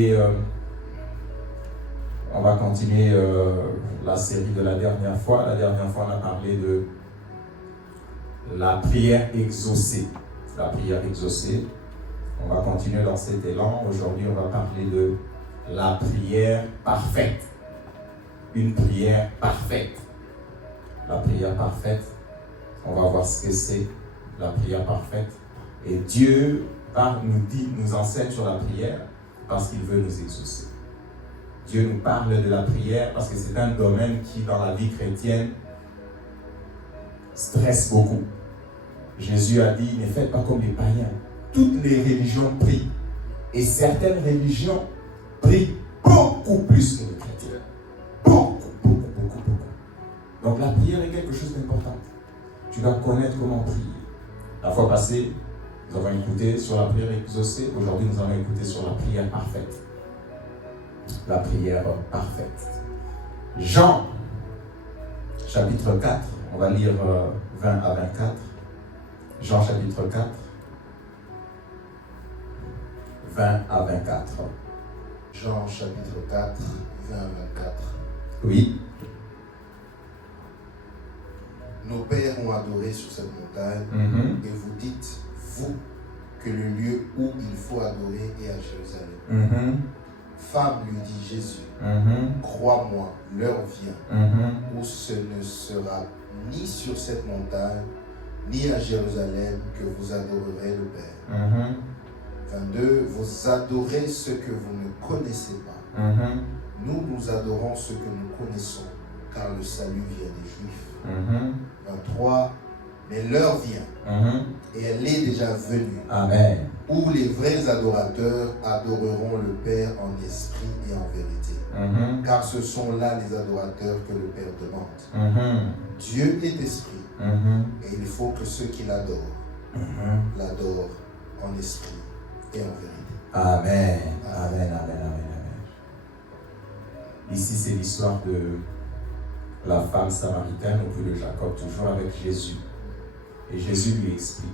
Et on va continuer la série de la dernière fois. La dernière fois, on a parlé de la prière exaucée. La prière exaucée. On va continuer dans cet élan. Aujourd'hui, on va parler de la prière parfaite. Une prière parfaite. La prière parfaite, on va voir ce que c'est, la prière parfaite. Et Dieu nous enseigne sur la prière parce qu'il veut nous exaucer. Dieu nous parle de la prière parce que c'est un domaine qui, dans la vie chrétienne, stresse beaucoup. Jésus a dit, ne faites pas comme les païens. Toutes les religions prient. Et certaines religions prient beaucoup plus que les chrétiens. Beaucoup. Donc la prière est quelque chose d'important. Tu dois connaître comment prier. La fois passée, nous avons écouté sur la prière exaucée. Aujourd'hui, nous allons écouter sur la prière parfaite. La prière parfaite. Jean, chapitre 4. On va lire 20 à 24. Jean, chapitre 4. 20 à 24. Jean, chapitre 4, 20 à 24. Oui. Nos pères ont adoré sur cette montagne, et vous dites, vous, que le lieu où il faut adorer est à Jérusalem. Femme, lui dit Jésus, crois-moi, l'heure vient où ce ne sera ni sur cette montagne, ni à Jérusalem que vous adorerez le Père. 22, vous adorez ce que vous ne connaissez pas. Nous adorons ce que nous connaissons, car le salut vient des Juifs. 23, mais l'heure vient, et elle est déjà venue, Amen, où les vrais adorateurs adoreront le Père en esprit et en vérité. Car ce sont là les adorateurs que le Père demande. Dieu est esprit, et il faut que ceux qui l'adorent, l'adorent en esprit et en vérité. Amen. Ici, c'est l'histoire de la femme samaritaine au puits de Jacob, toujours avec Jésus. Et Jésus lui explique.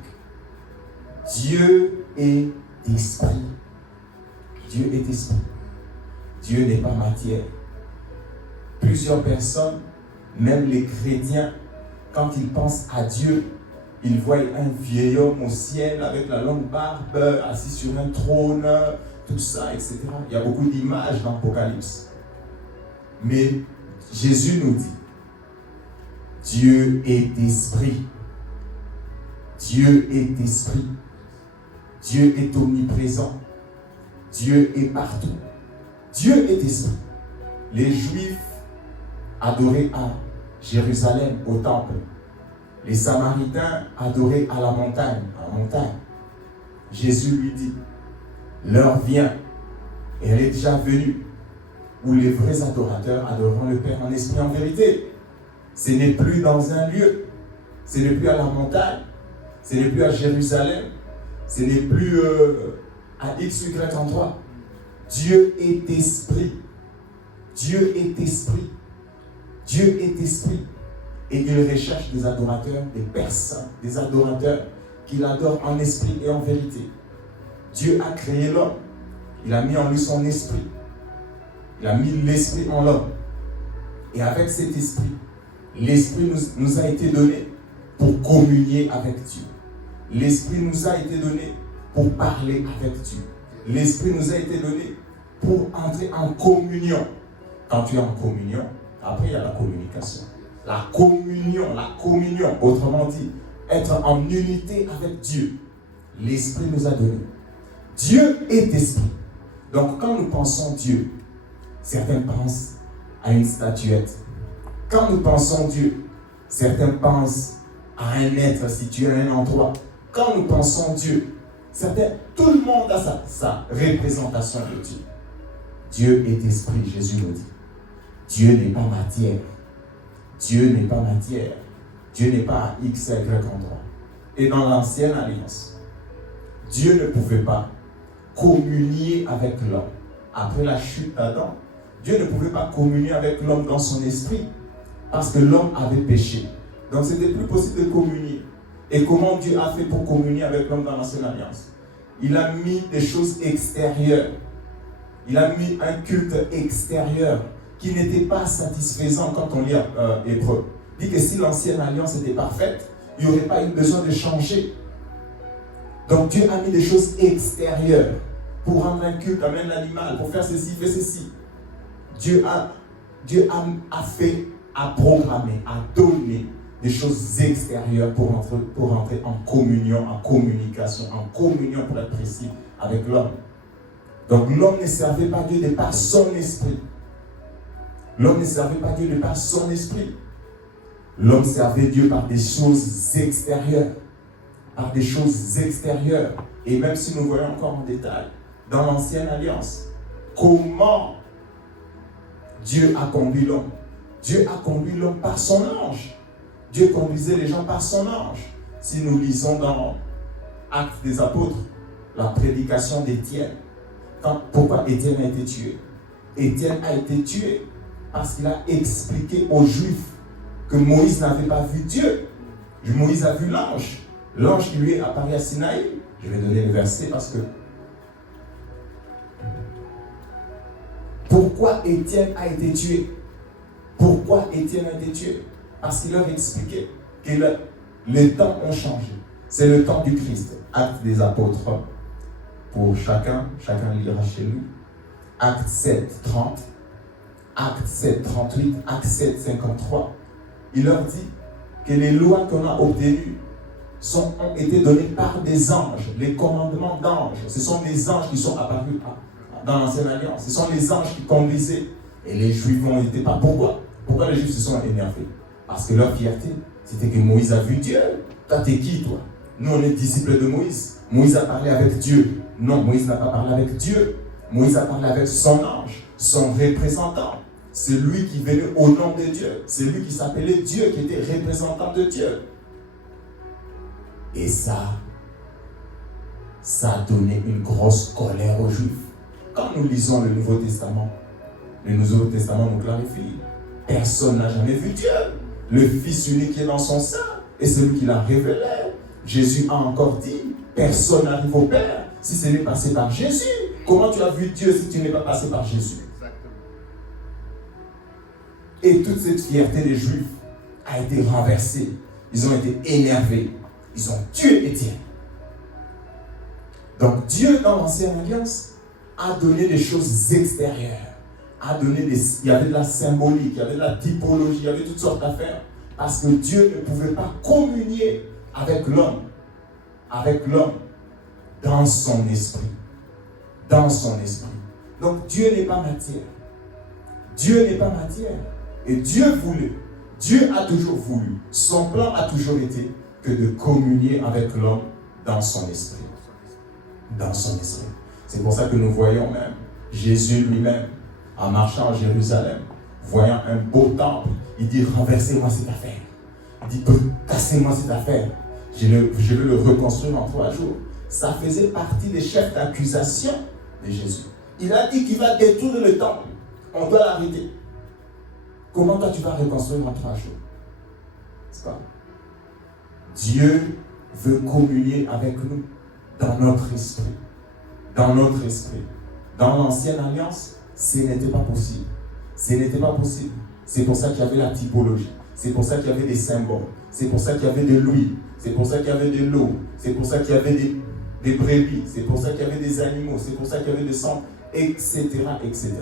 Dieu est esprit. Dieu est esprit. Dieu n'est pas matière. Plusieurs personnes, même les chrétiens, quand ils pensent à Dieu, ils voient un vieil homme au ciel avec la longue barbe, assis sur un trône, tout ça, etc. Il y a beaucoup d'images dans l'Apocalypse. Mais Jésus nous dit, Dieu est esprit. Dieu est esprit. Dieu est omniprésent. Dieu est partout. Dieu est esprit. Les Juifs adoraient à Jérusalem, au temple. Les Samaritains adoraient à la montagne. Jésus lui dit, l'heure vient, et elle est déjà venue, où les vrais adorateurs adoreront le Père en esprit et en vérité. Ce n'est plus dans un lieu, ce n'est plus à la montagne, ce n'est plus à Jérusalem, ce n'est plus à XY endroit. Dieu est esprit. Dieu est esprit. Dieu est esprit. Et il recherche des adorateurs, des personnes, des adorateurs qui l'adorent en esprit et en vérité. Dieu a créé l'homme. Il a mis en lui son esprit. Il a mis l'esprit en l'homme. Et avec cet esprit, l'esprit nous a été donné pour communier avec Dieu. L'esprit nous a été donné pour parler avec Dieu. L'esprit nous a été donné pour entrer en communion. Quand tu es en communion, après il y a la communication. La communion, autrement dit, être en unité avec Dieu. L'esprit nous a donné. Dieu est esprit. Donc quand nous pensons Dieu, certains pensent à une statuette. Quand nous pensons Dieu, certains pensent à un être situé à un endroit. Quand nous pensons Dieu, tout le monde a sa représentation de Dieu. Dieu est esprit, Jésus nous dit. Dieu n'est pas matière. Dieu n'est pas matière. Dieu n'est pas à X, Y endroit. Et dans l'ancienne alliance, Dieu ne pouvait pas communier avec l'homme. Après la chute d'Adam, Dieu ne pouvait pas communier avec l'homme dans son esprit parce que l'homme avait péché. Donc c'était plus possible de communier. Et comment Dieu a fait pour communier avec l'homme dans l'ancienne alliance? Il a mis des choses extérieures. Il a mis un culte extérieur qui n'était pas satisfaisant quand on lit Hébreu. Il dit que si l'ancienne alliance était parfaite, il n'y aurait pas eu besoin de changer. Donc Dieu a mis des choses extérieures pour rendre un culte, amène l'animal, pour faire ceci, fait ceci. Dieu a programmé, a donné des choses extérieures pour entrer en communion, en communication, en communion pour être précis avec l'homme. Donc l'homme ne servait pas Dieu de par son esprit. L'homme ne servait pas Dieu de par son esprit. L'homme servait Dieu par des choses extérieures. Par des choses extérieures. Et même si nous voyons encore en détail, dans l'ancienne alliance, comment Dieu a conduit l'homme. Dieu a conduit l'homme par son ange. Dieu conduisait les gens par son ange. Si nous lisons dans Actes des Apôtres, la prédication d'Étienne. Pourquoi Étienne a été tué? Étienne a été tué parce qu'il a expliqué aux Juifs que Moïse n'avait pas vu Dieu. Moïse a vu l'ange. L'ange qui lui est apparu à Sinaï. Je vais donner le verset parce que... Pourquoi Étienne a été tué? Pourquoi Étienne a été tué? Parce qu'il leur expliquait que les temps ont changé. C'est le temps du Christ. Actes des Apôtres. Pour chacun lira chez lui. Acte 7, 30. Acte 7, 38. Acte 7, 53. Il leur dit que les lois qu'on a obtenues ont été données par des anges. Les commandements d'anges. Ce sont des anges qui sont apparus dans l'Ancienne Alliance. Ce sont les anges qui conduisaient. Et les Juifs n'ont été pas. Pourquoi? Pourquoi les Juifs se sont énervés? Parce que leur fierté, c'était que Moïse a vu Dieu. Toi, t'es qui, toi? Nous, on est disciples de Moïse. Moïse a parlé avec Dieu. Non, Moïse n'a pas parlé avec Dieu. Moïse a parlé avec son ange, son représentant. C'est lui qui venait au nom de Dieu. C'est lui qui s'appelait Dieu, qui était représentant de Dieu. Et ça a donné une grosse colère aux Juifs. Quand nous lisons le Nouveau Testament nous clarifie. Personne n'a jamais vu Dieu. Le Fils unique qui est dans son sein, et c'est lui qui l'a révélé. Jésus a encore dit, personne n'arrive au Père si ce n'est passé par Jésus. Comment tu as vu Dieu si tu n'es pas passé par Jésus? Et toute cette fierté des Juifs a été renversée. Ils ont été énervés. Ils ont tué Étienne. Donc Dieu, dans l'Ancienne Alliance, a donné des choses extérieures. Il y avait de la symbolique, il y avait de la typologie, il y avait toutes sortes d'affaires. Parce que Dieu ne pouvait pas communier avec l'homme dans son esprit. Dans son esprit. Donc Dieu n'est pas matière. Dieu n'est pas matière. Et Dieu a toujours voulu, son plan a toujours été que de communier avec l'homme dans son esprit. Dans son esprit. C'est pour ça que nous voyons même Jésus lui-même, en marchant à Jérusalem, voyant un beau temple, il dit, renversez-moi cette affaire. Il dit, cassez-moi cette affaire. Je vais le reconstruire en 3 jours. Ça faisait partie des chefs d'accusation de Jésus. Il a dit qu'il va détruire le temple. On doit l'arrêter. Comment toi tu vas reconstruire en 3 jours? C'est pas. Dieu veut communier avec nous dans notre esprit. Dans notre esprit. Dans l'ancienne alliance, ce n'était pas possible. Ce n'était pas possible. C'est pour ça qu'il y avait la typologie. C'est pour ça qu'il y avait des symboles. C'est pour ça qu'il y avait de l'huile. C'est pour ça qu'il y avait de l'eau. C'est pour ça qu'il y avait des brebis. C'est pour ça qu'il y avait des animaux. C'est pour ça qu'il y avait des sang, etc., etc.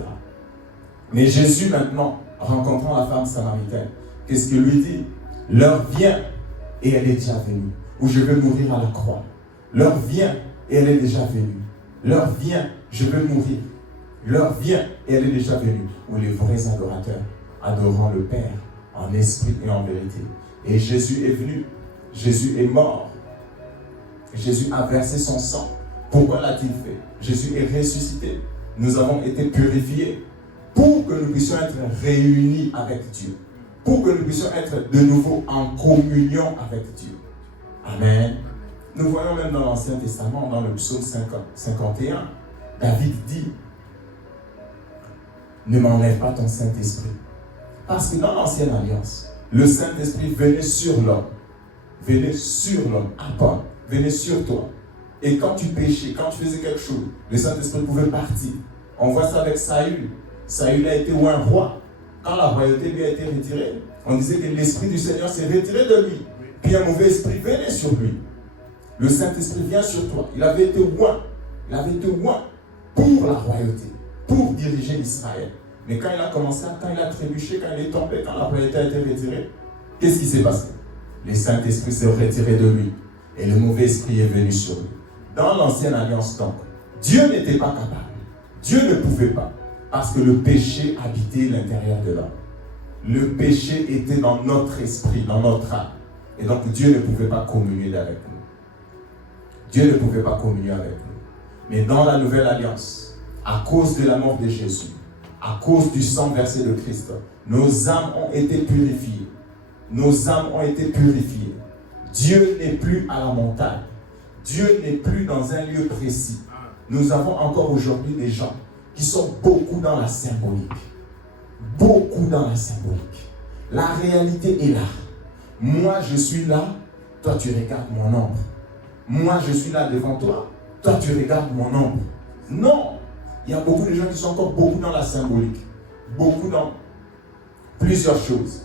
Mais Jésus, maintenant, rencontrant la femme samaritaine, qu'est-ce qu'il lui dit? L'heure vient et elle est déjà venue. Ou je vais mourir à la croix. L'heure vient et elle est déjà venue. L'heure vient, je vais mourir. L'heure vient et elle est déjà venue. Où les vrais adorateurs adorant le Père en esprit et en vérité. Et Jésus est venu. Jésus est mort. Jésus a versé son sang. Pourquoi l'a-t-il fait? Jésus est ressuscité. Nous avons été purifiés pour que nous puissions être réunis avec Dieu. Pour que nous puissions être de nouveau en communion avec Dieu. Amen. Nous voyons même dans l'Ancien Testament, dans le psaume 51, David dit, ne m'enlève pas ton Saint-Esprit. Parce que dans l'Ancienne Alliance, le Saint-Esprit venait sur l'homme. Venait sur l'homme, Abba, venait sur toi. Et quand tu péchais, quand tu faisais quelque chose, le Saint-Esprit pouvait partir. On voit ça avec Saül. Saül a été un roi. Quand la royauté lui a été retirée, on disait que l'Esprit du Seigneur s'est retiré de lui. Puis un mauvais esprit venait sur lui. Le Saint-Esprit vient sur toi. Il avait été oint. Il avait été oint pour la royauté, pour diriger Israël. Mais quand il a commencé, quand il a trébuché, quand il est tombé, quand la royauté a été retirée, qu'est-ce qui s'est passé? Le Saint-Esprit s'est retiré de lui. Et le mauvais esprit est venu sur lui. Dans l'ancienne alliance, donc, Dieu n'était pas capable. Dieu ne pouvait pas. Parce que le péché habitait l'intérieur de l'homme. Le péché était dans notre esprit, dans notre âme. Et donc Dieu ne pouvait pas communier avec nous. Dieu ne pouvait pas communier avec nous. Mais dans la nouvelle alliance, à cause de la mort de Jésus, à cause du sang versé de Christ, nos âmes ont été purifiées. Nos âmes ont été purifiées. Dieu n'est plus à la montagne. Dieu n'est plus dans un lieu précis. Nous avons encore aujourd'hui des gens qui sont beaucoup dans la symbolique. Beaucoup dans la symbolique. La réalité est là. Moi, je suis là, toi, tu regardes mon ombre. Moi, je suis là devant toi, toi, tu regardes mon ombre. Non! Il y a beaucoup de gens qui sont encore beaucoup dans la symbolique. Beaucoup dans plusieurs choses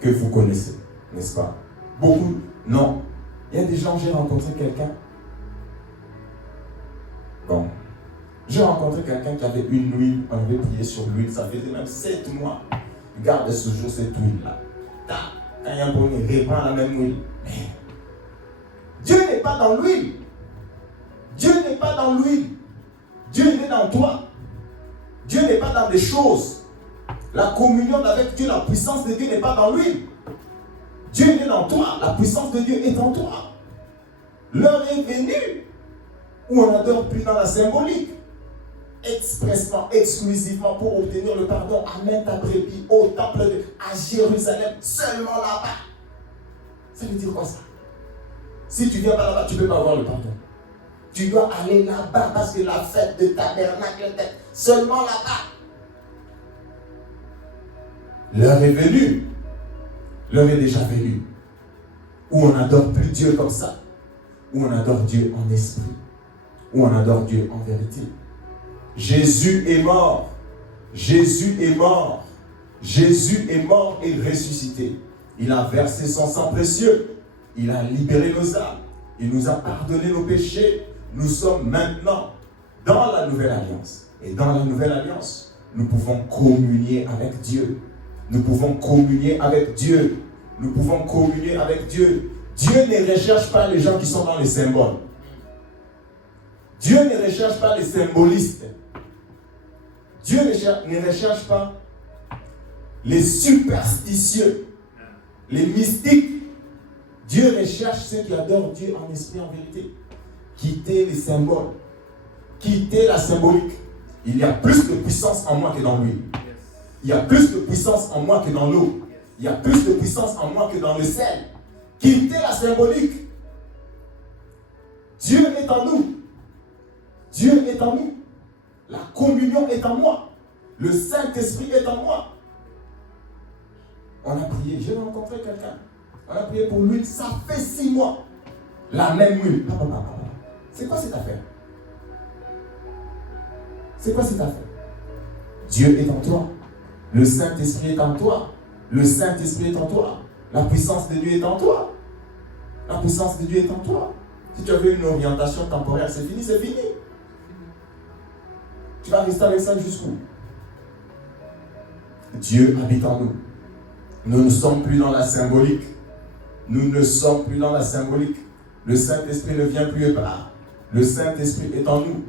que vous connaissez, n'est-ce pas? Beaucoup, non. Il y a des gens, j'ai rencontré quelqu'un. Bon. J'ai rencontré quelqu'un qui avait une huile, on avait prié sur l'huile, ça faisait même 7 mois. Garde ce jour cette huile-là. Quand il y a un problème, il reprend la même huile. Mais Dieu n'est pas dans l'huile. Dieu n'est pas dans l'huile. Dieu est dans toi. Dieu n'est pas dans les choses. La communion avec Dieu, la puissance de Dieu n'est pas dans l'huile. Dieu est dans toi. La puissance de Dieu est en toi. L'heure est venue où on n'adore plus dans la symbolique. Expressement, exclusivement pour obtenir le pardon. Amen, ta brebis au temple à Jérusalem, seulement là-bas. Ça veut dire quoi ça? Si tu viens pas là-bas, tu ne peux pas avoir le pardon. Tu dois aller là-bas parce que la fête de tabernacle est seulement là-bas. L'heure est venue. L'heure est déjà venue. Où on n'adore plus Dieu comme ça. Où on adore Dieu en esprit. Où on adore Dieu en vérité. Jésus est mort. Jésus est mort. Jésus est mort et ressuscité. Il a versé son sang précieux. Il a libéré nos âmes. Il nous a pardonné nos péchés. Nous sommes maintenant dans la nouvelle alliance. Et dans la nouvelle alliance, nous pouvons communier avec Dieu. Nous pouvons communier avec Dieu. Nous pouvons communier avec Dieu. Dieu ne recherche pas les gens qui sont dans les symboles. Dieu ne recherche pas les symbolistes. Dieu ne recherche pas les superstitieux, les mystiques. Dieu recherche ceux qui adorent Dieu en esprit, en vérité. Quittez les symboles. Quittez la symbolique. Il y a plus de puissance en moi que dans lui. Il y a plus de puissance en moi que dans l'eau. Il y a plus de puissance en moi que dans le sel. Quittez la symbolique. Dieu est en nous. Dieu est en nous. La communion est en moi. Le Saint-Esprit est en moi. On a prié. J'ai rencontré quelqu'un. On a prié pour lui. Ça fait 6 mois. La même huile. C'est quoi cette affaire? C'est quoi cette affaire? Dieu est en toi. Le Saint-Esprit est en toi. Le Saint-Esprit est en toi. La puissance de Dieu est en toi. La puissance de Dieu est en toi. Si tu avais une orientation temporaire, c'est fini, c'est fini. Tu vas rester avec ça jusqu'où? Dieu habite en nous. Nous ne sommes plus dans la symbolique. Nous ne sommes plus dans la symbolique. Le Saint-Esprit ne vient plus pas. Le Saint-Esprit est en nous.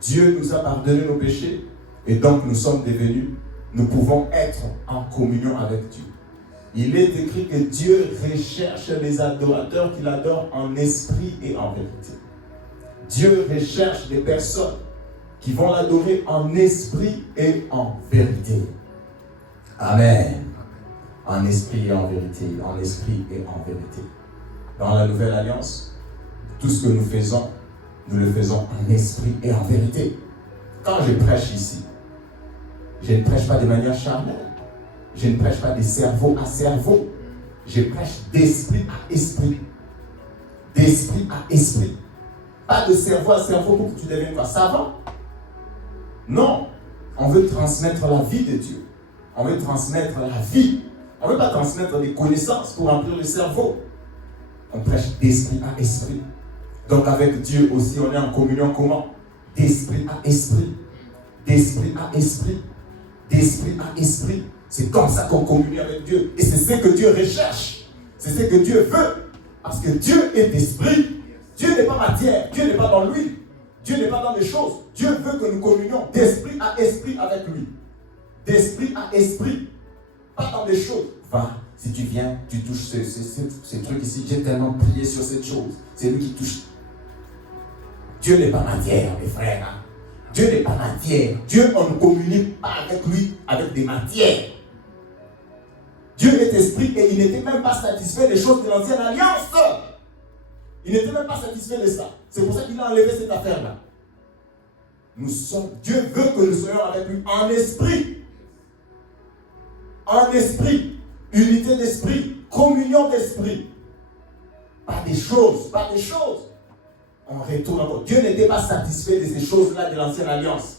Dieu nous a pardonné nos péchés. Et donc nous sommes devenus, nous pouvons être en communion avec Dieu. Il est écrit que Dieu recherche les adorateurs qui l'adorent en esprit et en vérité. Dieu recherche des personnes qui vont l'adorer en esprit et en vérité. Amen. En esprit et en vérité, en esprit et en vérité. Dans la nouvelle alliance, tout ce que nous le faisons en esprit et en vérité. Quand je prêche ici, je ne prêche pas de manière charnelle. Je ne prêche pas de cerveau à cerveau. Je prêche d'esprit à esprit. D'esprit à esprit. Pas de cerveau à cerveau pour que tu deviennes quoi, savant. Non, On veut transmettre la vie de Dieu. On veut transmettre la vie. On ne veut pas transmettre des connaissances pour remplir le cerveau. On prêche d'esprit à esprit. Donc avec Dieu aussi, on est en communion comment? D'esprit à esprit. D'esprit à esprit. D'esprit à esprit. C'est comme ça qu'on communie avec Dieu. Et c'est ce que Dieu recherche. C'est ce que Dieu veut. Parce que Dieu est esprit. Dieu n'est pas matière. Dieu n'est pas dans lui. Dieu n'est pas dans les choses. Dieu veut que nous communions d'esprit à esprit avec lui. D'esprit à esprit. Pas dans les choses. Va, si tu viens, tu touches ce truc ici. J'ai tellement prié sur cette chose. C'est lui qui touche. Dieu n'est pas matière, mes frères. Hein? Dieu n'est pas matière. Dieu, on ne communique pas avec lui avec des matières. Dieu est esprit et il n'était même pas satisfait des choses de l'ancienne alliance. Il n'était même pas satisfait de ça. C'est pour ça qu'il a enlevé cette affaire-là. Dieu veut que nous soyons avec lui en esprit. En esprit. Unité d'esprit. Communion d'esprit. Pas des choses. Pas des choses. On retourne encore. Dieu n'était pas satisfait de ces choses-là de l'ancienne alliance.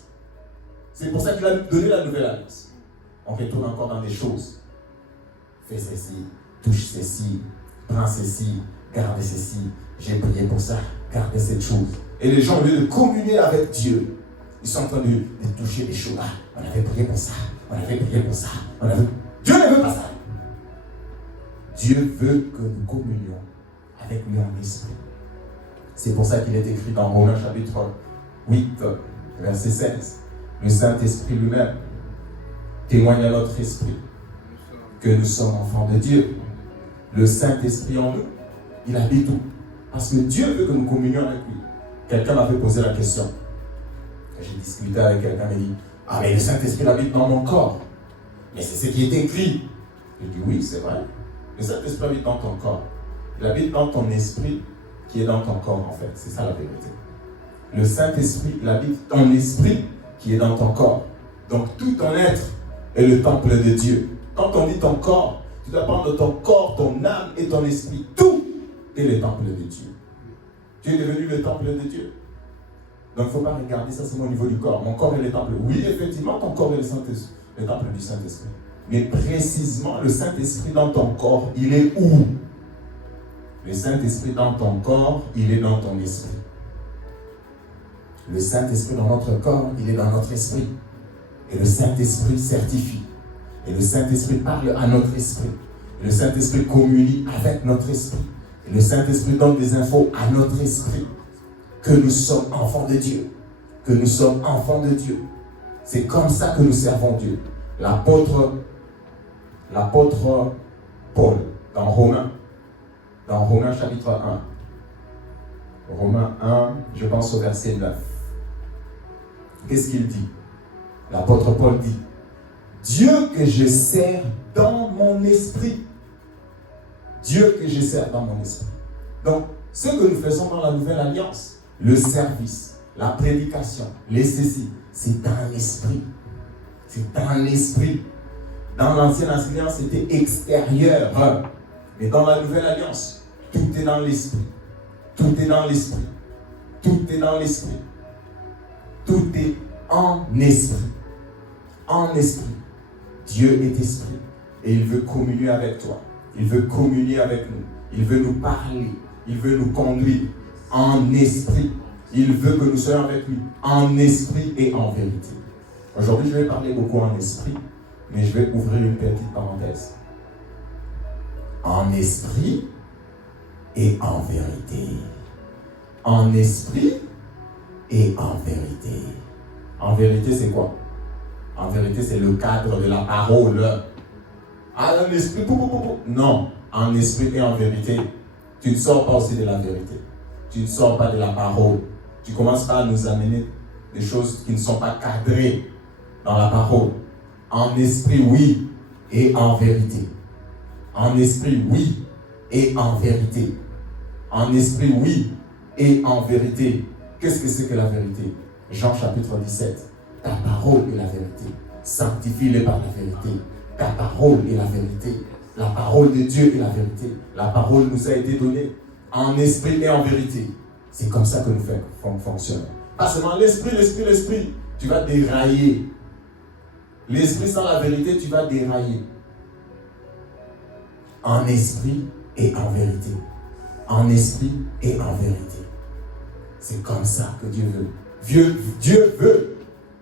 C'est pour ça qu'il a donné la nouvelle alliance. On retourne encore dans des choses. Fais ceci, touche ceci, prends ceci, garde ceci. J'ai prié pour ça, gardez cette chose. Et les gens, au lieu de communier avec Dieu, ils sont en train de toucher des choses. Ah, on avait prié pour ça, on avait prié pour ça. Dieu ne veut pas ça. Dieu veut que nous communions avec lui en esprit. C'est pour ça qu'il est écrit dans Romains chapitre 8, verset 16. Le Saint-Esprit lui-même témoigne à notre esprit que nous sommes enfants de Dieu. Le Saint-Esprit en nous, il habite où? Parce que Dieu veut que nous communions avec lui. Quelqu'un m'avait posé la question. J'ai discuté avec quelqu'un, il m'a dit, ah mais le Saint-Esprit habite dans mon corps. Mais c'est ce qui est écrit. Je dis oui, c'est vrai. Le Saint-Esprit habite dans ton corps. Il habite dans ton esprit qui est dans ton corps en fait. C'est ça la vérité. Le Saint-Esprit, il habite ton esprit qui est dans ton corps. Donc tout ton être est le temple de Dieu. Quand on dit ton corps, tu dois prendre ton corps, ton âme et ton esprit. Tout est le temple de Dieu. Tu es devenu le temple de Dieu. Donc il ne faut pas regarder ça seulement au niveau du corps. Mon corps est le temple. Oui, effectivement, ton corps est le temple du Saint-Esprit. Mais précisément, le Saint-Esprit dans ton corps, il est où? Le Saint-Esprit dans ton corps, il est dans ton esprit. Le Saint-Esprit dans notre corps, il est dans notre esprit. Et le Saint-Esprit certifie. Et le Saint-Esprit parle à notre esprit. Et le Saint-Esprit communie avec notre esprit. Et le Saint-Esprit donne des infos à notre esprit. Que nous sommes enfants de Dieu. Que nous sommes enfants de Dieu. C'est comme ça que nous servons Dieu. L'apôtre Paul, dans Romains chapitre 1. Romains 1, je pense au verset 9. Qu'est-ce qu'il dit? L'apôtre Paul dit, Dieu que je sers dans mon esprit. Dieu que je sers dans mon esprit. Donc, ce que nous faisons dans la nouvelle alliance, le service, la prédication, les saisies, c'est dans l'esprit. C'est dans l'esprit. Dans l'ancienne alliance, c'était extérieur. Mais dans la nouvelle alliance, tout est dans l'esprit. Tout est dans l'esprit. Tout est dans l'esprit. Tout est en esprit. En esprit. Dieu est esprit. Et il veut communier avec toi. Il veut communier avec nous. Il veut nous parler. Il veut nous conduire en esprit. Il veut que nous soyons avec lui en esprit et en vérité. Aujourd'hui, je vais parler beaucoup en esprit, mais je vais ouvrir une petite parenthèse. En esprit et en vérité. En esprit et en vérité. En vérité, c'est quoi? En vérité, c'est le cadre de la parole. En esprit, non. En esprit et en vérité, tu ne sors pas aussi de la vérité. Tu ne sors pas de la parole. Tu commences pas à nous amener des choses qui ne sont pas cadrées dans la parole. En esprit, oui, et en vérité. En esprit, oui, et en vérité. En esprit, oui, et en vérité. Qu'est-ce que c'est que la vérité? Jean chapitre 17. Ta parole est la vérité. Sanctifie-les par la vérité. Ta parole est la vérité. La parole de Dieu est la vérité. La parole nous a été donnée en esprit et en vérité. C'est comme ça que nous fonctionnons. Pas seulement l'esprit. Tu vas dérailler. L'esprit sans la vérité, tu vas dérailler. En esprit et en vérité. En esprit et en vérité. C'est comme ça que Dieu veut. Dieu veut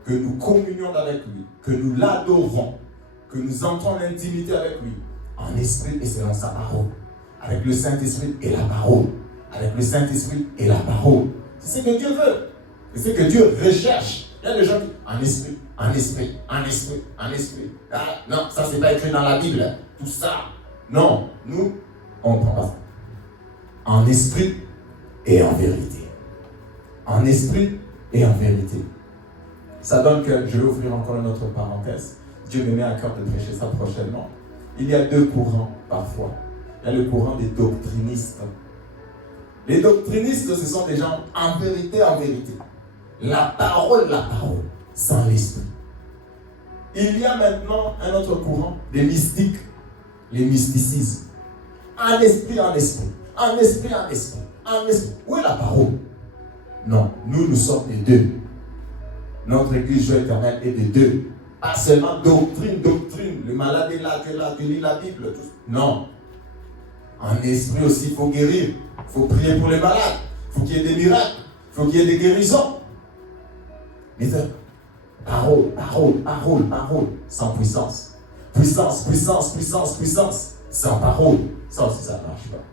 que nous communions avec lui, que nous l'adorons, que nous entrons en intimité avec lui, en esprit et selon sa parole. Avec le Saint-Esprit et la parole. Avec le Saint-Esprit et la parole. C'est ce que Dieu veut. C'est ce que Dieu recherche. Il y a des gens qui, en esprit, en esprit, en esprit, en esprit. Ah, non, ça c'est pas écrit dans la Bible. Tout ça. Non, nous, on ne prend pas ça. En esprit et en vérité. En esprit et en vérité. Ça donne que, je vais ouvrir encore une autre parenthèse. Dieu me met à cœur de prêcher ça prochainement. Il y a deux courants parfois. Il y a le courant des doctrinistes. Les doctrinistes, ce sont des gens en vérité, la parole, sans l'esprit. Il y a maintenant un autre courant, des mystiques, les mysticismes. En esprit, en esprit. En esprit, en esprit. En esprit. Où est la parole? Non, nous sommes les deux. Notre église Joie éternelle est des deux. Pas seulement doctrine. Le malade est là, tu lis la Bible. Tout. Non. En esprit aussi, il faut guérir. Il faut prier pour les malades. Il faut qu'il y ait des miracles. Il faut qu'il y ait des guérisons. Mais parole. Sans puissance. Puissance. Sans parole. Ça aussi, ça ne marche pas.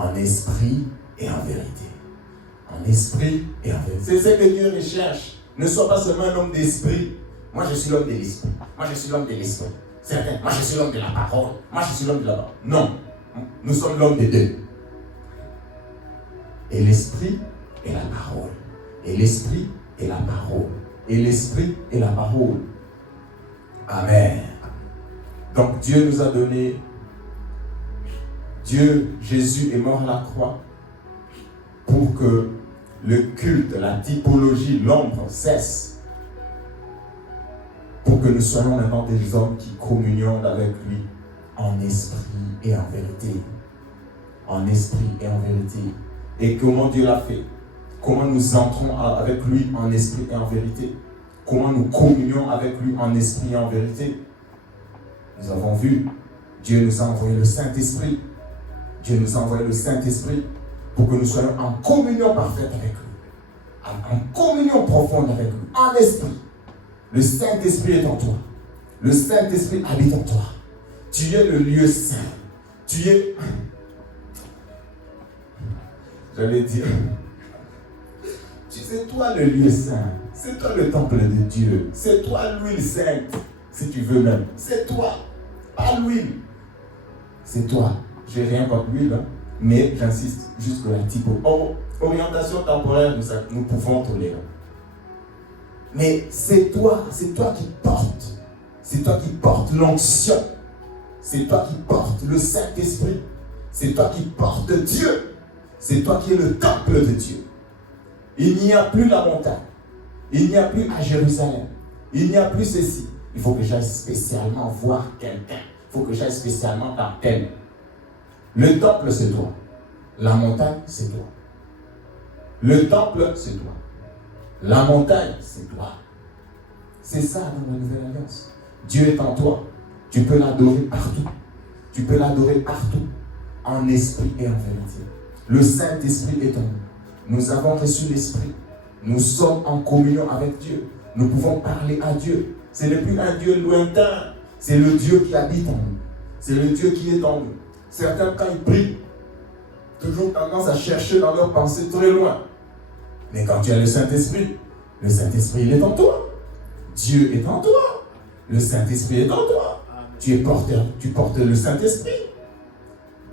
En esprit et en vérité. En esprit et en vérité. C'est ce que Dieu recherche. Ne sois pas seulement un homme d'esprit. Moi, je suis l'homme de l'esprit. Certains, moi, je suis l'homme de la parole. Moi, je suis l'homme de la parole. Non. Nous sommes l'homme des deux. Et l'esprit et la parole. Et l'esprit et la parole. Et l'esprit et la parole. Amen. Donc, Dieu nous a donné. Jésus est mort à la croix pour que le culte, la typologie, l'ombre cesse. Pour que nous soyons maintenant des hommes qui communions avec lui en esprit et en vérité. En esprit et en vérité. Et comment Dieu l'a fait? Comment nous entrons avec lui en esprit et en vérité? Comment nous communions avec lui en esprit et en vérité? Nous avons vu, Dieu nous a envoyé le Saint-Esprit. Dieu nous a envoyé le Saint-Esprit pour que nous soyons en communion parfaite avec lui. En communion profonde avec lui. En esprit. Le Saint-Esprit est en toi. Le Saint-Esprit habite en toi. Tu es le lieu saint. Tu es... J'allais dire... C'est toi le lieu saint. C'est toi le temple de Dieu. C'est toi l'huile sainte, si tu veux même. C'est toi. Pas l'huile. C'est toi. Je n'ai rien contre l'huile, hein, mais j'insiste, juste que la typo. Orientation temporaire, nous pouvons tolérer. Mais c'est toi qui portes. C'est toi qui portes l'onction. C'est toi qui portes le Saint-Esprit. C'est toi qui portes Dieu. C'est toi qui es le temple de Dieu. Il n'y a plus la montagne. Il n'y a plus à Jérusalem. Il n'y a plus ceci. Il faut que j'aille spécialement voir quelqu'un. Il faut que j'aille spécialement dans tel. Le temple, c'est toi. La montagne, c'est toi. Le temple, c'est toi. La montagne, c'est toi. C'est ça dans la nouvelle alliance. Dieu est en toi. Tu peux l'adorer partout. Tu peux l'adorer partout. En esprit et en vérité. Le Saint-Esprit est en nous. Nous avons reçu l'Esprit. Nous sommes en communion avec Dieu. Nous pouvons parler à Dieu. Ce n'est plus un Dieu lointain. C'est le Dieu qui habite en nous. C'est le Dieu qui est en nous. Certains, quand ils prient, toujours tendance à chercher dans leur pensée très loin. Mais quand tu as le Saint-Esprit il est en toi. Dieu est en toi. Le Saint-Esprit est en toi. Tu portes le Saint-Esprit.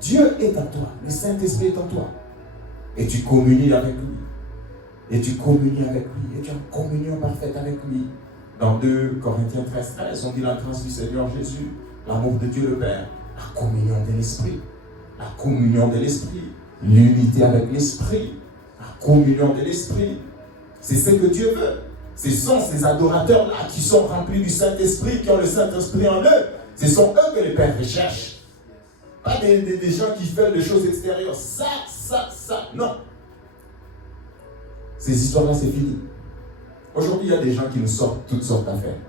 Dieu est en toi. Le Saint-Esprit est en toi. Et tu communies avec lui. Et tu communies avec lui. Et tu es en communion parfaite avec lui. Dans 2 Corinthiens 13, on dit la grâce du Seigneur Jésus, l'amour de Dieu le Père, la communion de l'Esprit. La communion de l'Esprit. L'unité avec l'Esprit. La communion de l'Esprit. C'est ce que Dieu veut. Ce sont ces adorateurs-là qui sont remplis du Saint-Esprit, qui ont le Saint-Esprit en eux. Ce sont eux que le Père recherche. Pas des gens qui veulent des choses extérieures. Ça. Non. Ces histoires-là, c'est fini. Aujourd'hui, il y a des gens qui nous sortent toutes sortes d'affaires.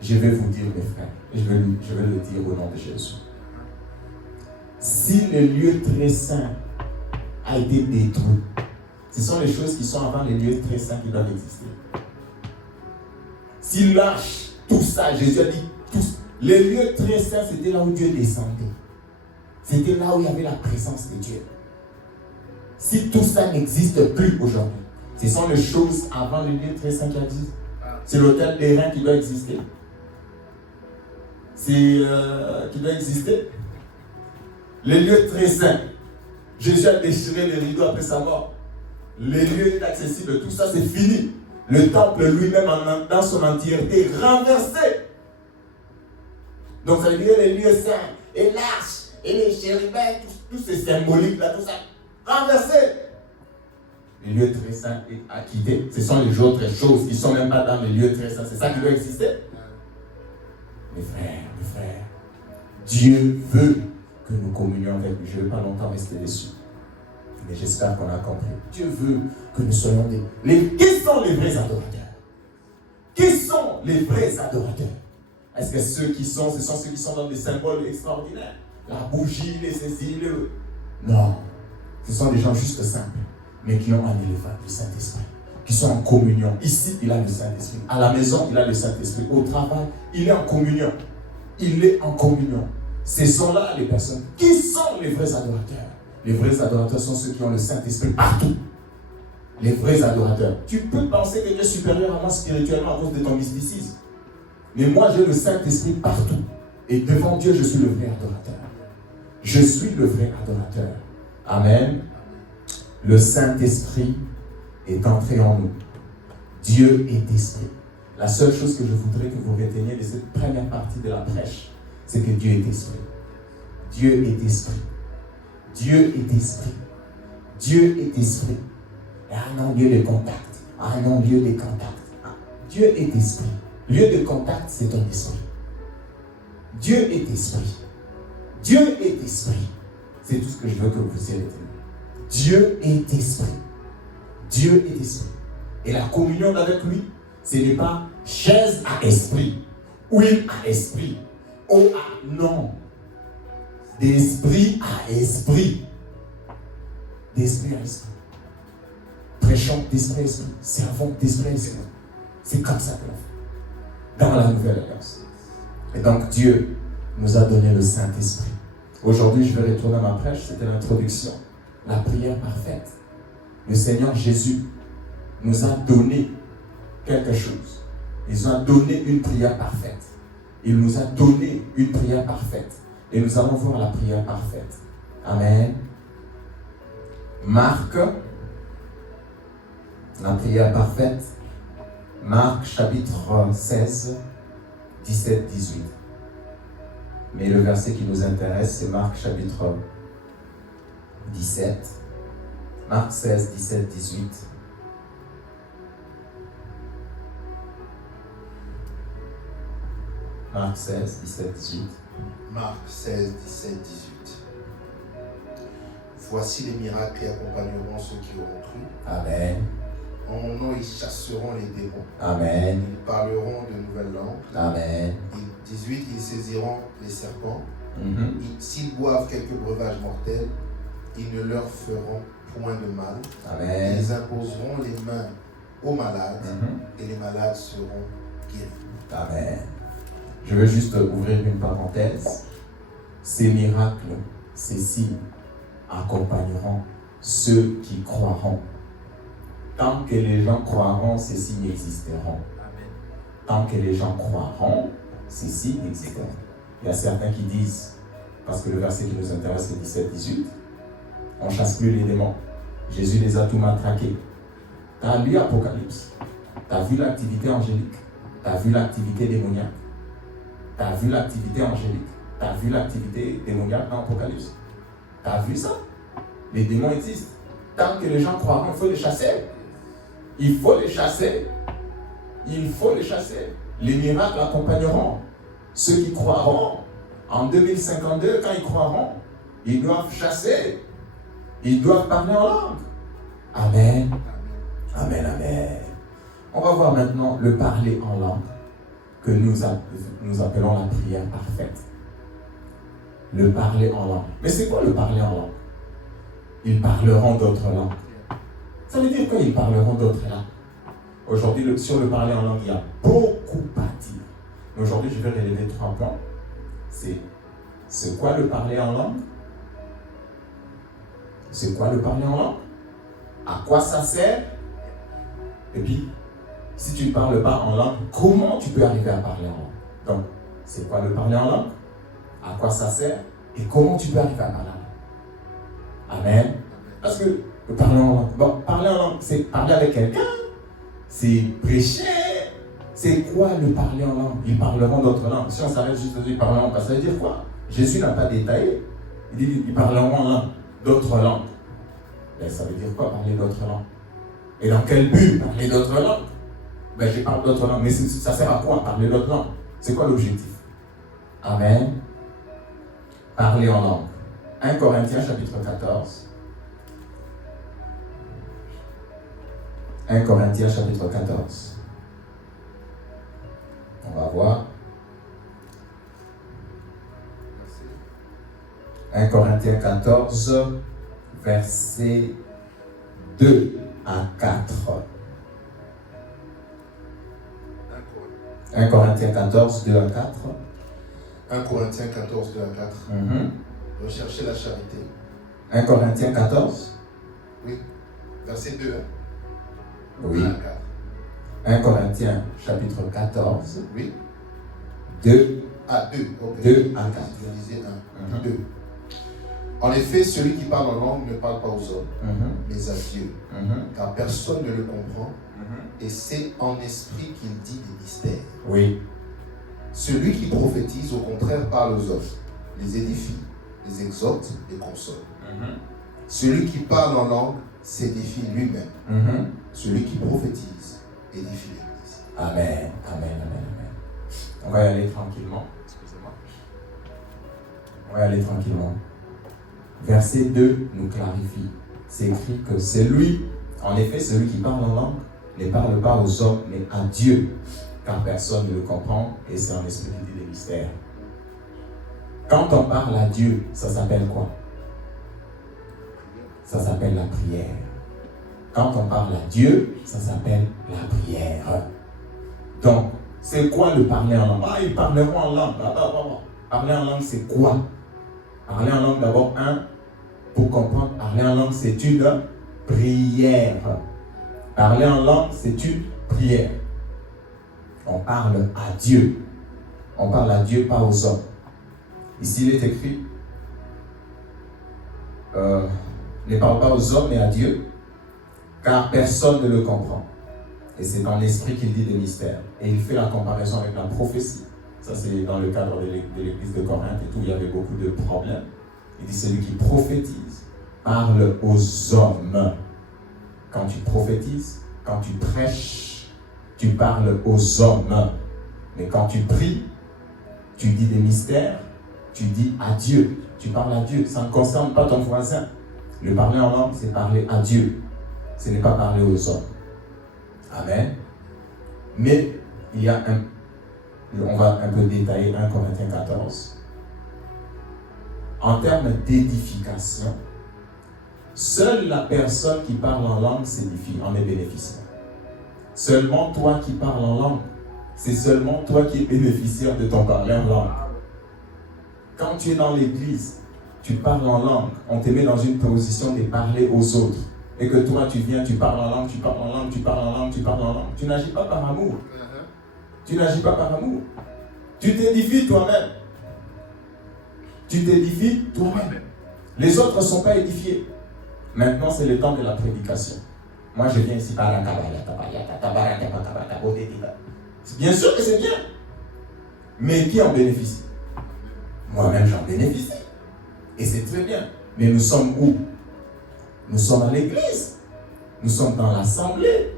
je vais vous dire, mes frères, et je vais le dire au nom de Jésus. Si le lieu très saint a été détruit, ce sont les choses qui sont avant les lieux très saints qui doivent exister. S'il lâche tout ça, Jésus a dit, les lieux très saints, c'était là où Dieu descendait. C'était là où il y avait la présence de Dieu. Si tout ça n'existe plus aujourd'hui, ce sont les choses avant les lieux très saints qui existent. C'est l'autel des reins qui doit exister. Qui doit exister. Les lieux très saints. Jésus a déchiré les rideaux après sa mort. Les lieux inaccessibles, tout ça c'est fini. Le temple lui-même dans son entièreté est renversé. Donc ça veut dire les lieux saints, et l'arche, et les chérubins, tout ces symboliques là, tout ça, renversé. Les lieux très saints à quitter, ce sont les autres choses qui ne sont même pas dans les lieux très saints. C'est ça qui doit exister. Mes frères, Dieu veut que nous communions avec lui. Je ne vais pas longtemps rester dessus. Mais j'espère qu'on a compris. Dieu veut que nous soyons qui sont les vrais adorateurs? Qui sont les vrais adorateurs? Est-ce que ce sont ceux qui sont dans des symboles extraordinaires? La bougie, les céciles? Non. Ce sont des gens juste simples, mais qui ont un éléphant du Saint-Esprit, qui sont en communion. Ici, il a le Saint-Esprit. À la maison, il a le Saint-Esprit. Au travail, il est en communion. Il est en communion. Ce sont là les personnes. Qui sont les vrais adorateurs? Les vrais adorateurs sont ceux qui ont le Saint-Esprit partout. Les vrais adorateurs. Tu peux penser que tu es supérieur à moi spirituellement à cause de ton mysticisme. Mais moi, j'ai le Saint-Esprit partout. Et devant Dieu, je suis le vrai adorateur. Je suis le vrai adorateur. Amen. Le Saint-Esprit est entré en nous. Dieu est esprit. La seule chose que je voudrais que vous reteniez de cette première partie de la prêche, c'est que Dieu est esprit. Dieu est esprit. Dieu est esprit. Dieu est esprit. Et un non-lieu de contact. Un non-lieu de contact. Dieu est esprit. Lieu de contact, c'est ton esprit. Dieu est esprit. Dieu est esprit. C'est tout ce que je veux que vous ayez retenu. Dieu est esprit. Dieu est esprit. Et la communion avec lui, ce n'est pas chaise à esprit, huile à esprit, eau à non. D'esprit à esprit. D'esprit à esprit. Prêchons d'esprit à esprit. Servons d'esprit à esprit. C'est comme ça qu'on fait. Dans la nouvelle alliance. Et donc Dieu nous a donné le Saint-Esprit. Aujourd'hui, je vais retourner à ma prêche. C'était l'introduction. La prière parfaite. Le Seigneur Jésus nous a donné quelque chose. Il nous a donné une prière parfaite. Il nous a donné une prière parfaite. Et nous allons voir la prière parfaite. Amen. Marc, la prière parfaite. Marc chapitre 16, 17, 18. Mais le verset qui nous intéresse, c'est Marc chapitre 17. Marc 16, 17, 18. Marc 16, 17, 18. Marc 16, 17, 18. Voici les miracles qui accompagneront ceux qui auront cru. Amen. En mon nom, ils chasseront les démons. Amen. Ils parleront de nouvelles langues. Amen. 18, ils saisiront les serpents. Mm-hmm. S'ils boivent quelques breuvages mortels, ils ne leur feront point de mal. Amen. Ils imposeront les mains aux malades Mm-hmm. et les malades seront guéris. Amen. Je veux juste ouvrir une parenthèse. Ces miracles, ces signes accompagneront ceux qui croiront. Tant que les gens croiront, ces signes existeront. Tant que les gens croiront, ces signes existeront. Il y a certains qui disent, parce que le verset qui nous intéresse c'est 17-18, on ne chasse plus les démons. Jésus les a tout matraqués. Tu as lu Apocalypse. Tu as vu l'activité angélique. Tu as vu l'activité démoniaque. Tu as vu l'activité angélique. Tu as vu l'activité démoniaque dans Apocalypse. Tu as vu ça? Les démons existent. Tant que les gens croiront, il faut les chasser. Il faut les chasser. Il faut les chasser. Les miracles accompagneront ceux qui croiront. En 2052, quand ils croiront, ils doivent chasser. Ils doivent parler en langue. Amen. Amen, amen. On va voir maintenant le parler en langue que nous appelons la prière parfaite. Le parler en langue. Mais c'est quoi le parler en langue? Ils parleront d'autres langues. Ça veut dire quoi, ils parleront d'autres langues? Aujourd'hui, sur le parler en langue, il y a beaucoup à dire. Mais aujourd'hui, je vais relever 3 points. C'est quoi le parler en langue? C'est quoi le parler en langue? À quoi ça sert? Et puis, si tu ne parles pas en langue, comment tu peux arriver à parler en langue? Donc, c'est quoi le parler en langue? À quoi ça sert? Et comment tu peux arriver à parler en langue? Amen. Parce que le parler en langue, bon, parler en langue, c'est parler avec quelqu'un, c'est prêcher. C'est quoi le parler en langue? Ils parleront d'autres langues. Si on s'arrête juste à dire ils parleront, ça veut dire quoi? Jésus n'a pas détaillé. Il dit ils parleront en langue, d'autres langues. Ben, ça veut dire quoi parler d'autres langues? Et dans quel but parler d'autres langues? Ben, je parle d'autres langues. Mais ça sert à quoi parler d'autres langues? C'est quoi l'objectif? Amen. Parler en langue. 1 Corinthiens chapitre 14. 1 Corinthiens chapitre 14. On va voir. 1 Corinthiens 14, versets 2 à 4. 1 Corinthiens 14, 2 à 4. 1 Corinthiens 14, 2 à 4. Recherchez la charité. 1 Corinthiens 14. Oui. Verset 2. Oui. 2 à 4. 1 Corinthiens chapitre 14. Oui. 2 à 2. Okay. 2 à 4. Je lisais 1. 2. En effet, celui qui parle en langue ne parle pas aux hommes, mais à Dieu. Car personne ne le comprend. Et c'est en esprit qu'il dit des mystères. Oui. Celui qui prophétise, au contraire, parle aux hommes, les édifie, les exhorte, les console. Celui qui parle en langue s'édifie lui-même. Celui qui prophétise édifie l'Église. Amen, amen, amen, amen. On va y aller tranquillement. Excusez-moi. On va y aller tranquillement. Verset 2 nous clarifie. C'est écrit que c'est lui, en effet, celui qui parle en langue, ne parle pas aux hommes, mais à Dieu, car personne ne le comprend, et c'est en esprit qui dit des mystères. Quand on parle à Dieu, ça s'appelle quoi? Ça s'appelle la prière. Quand on parle à Dieu, ça s'appelle la prière. Donc, c'est quoi le parler en langue? Ah, ils parleront en langue. Parler en langue, c'est quoi? Parler en langue, d'abord, pour comprendre, parler en langue, c'est une prière. Parler en langue, c'est une prière. On parle à Dieu. On parle à Dieu, pas aux hommes. Ici, il est écrit, ne parle pas aux hommes, mais à Dieu, car personne ne le comprend. Et c'est dans l'esprit qu'il dit des mystères. Et il fait la comparaison avec la prophétie. Ça, c'est dans le cadre de l'église de Corinthe et tout, il y avait beaucoup de problèmes. Il dit, celui qui prophétise parle aux hommes. Quand tu prophétises, quand tu prêches, tu parles aux hommes. Mais quand tu pries, tu dis des mystères, tu dis à Dieu. Tu parles à Dieu. Ça ne concerne pas ton voisin. Le parler en langue, c'est parler à Dieu. Ce n'est pas parler aux hommes. Amen. Mais il y a on va un peu détailler 1 Corinthiens 14. En termes d'édification, seule la personne qui parle en langue s'édifie, en est bénéficiaire. Seulement toi qui parles en langue, c'est seulement toi qui es bénéficiaire de ton parler en langue. Quand tu es dans l'église, tu parles en langue, on te met dans une position de parler aux autres. Et que toi tu viens, tu parles en langue, tu parles en langue, tu parles en langue, tu parles en langue. Tu n'agis pas par amour. Tu n'agis pas par amour. Tu t'édifies toi-même. Tu t'édifies toi-même. Les autres ne sont pas édifiés. Maintenant, c'est le temps de la prédication. Moi, je viens ici par la bien sûr que c'est bien. Mais qui en bénéficie? Moi-même, j'en bénéficie. Et c'est très bien. Mais nous sommes où? Nous sommes à l'église. Nous sommes dans l'assemblée.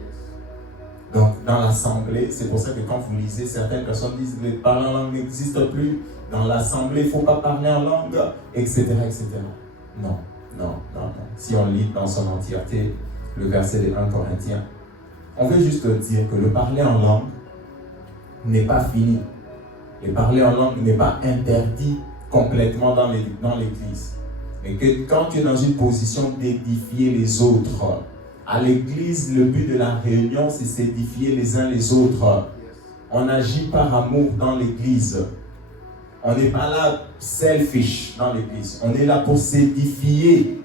Donc, dans l'assemblée, c'est pour ça que quand vous lisez, certaines personnes disent que le parler en langue n'existe plus. Dans l'assemblée, il ne faut pas parler en langue, etc., etc. Non. Si on lit dans son entièreté le verset de 1 Corinthiens, on veut juste dire que le parler en langue n'est pas fini. Et parler en langue n'est pas interdit complètement dans l'église. Mais que quand tu es dans une position d'édifier les autres, à l'église, le but de la réunion, c'est s'édifier les uns les autres. On agit par amour dans l'église. On n'est pas là selfish dans l'église. On est là pour s'édifier.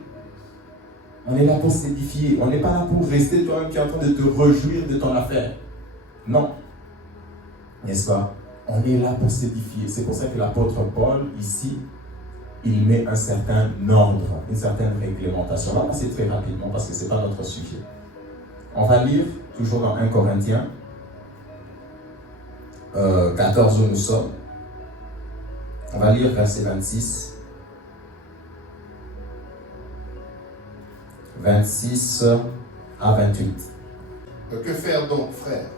On est là pour s'édifier. On n'est pas là pour rester toi-même qui est en train de te réjouir de ton affaire. Non. N'est-ce pas? On est là pour s'édifier. C'est pour ça que l'apôtre Paul, ici, il met un certain ordre, une certaine réglementation. On va passer très rapidement parce que ce n'est pas notre sujet. On va lire, toujours dans 1 Corinthiens 14 où nous sommes. On va lire verset 26. 26 à 28. Que faire donc, frères?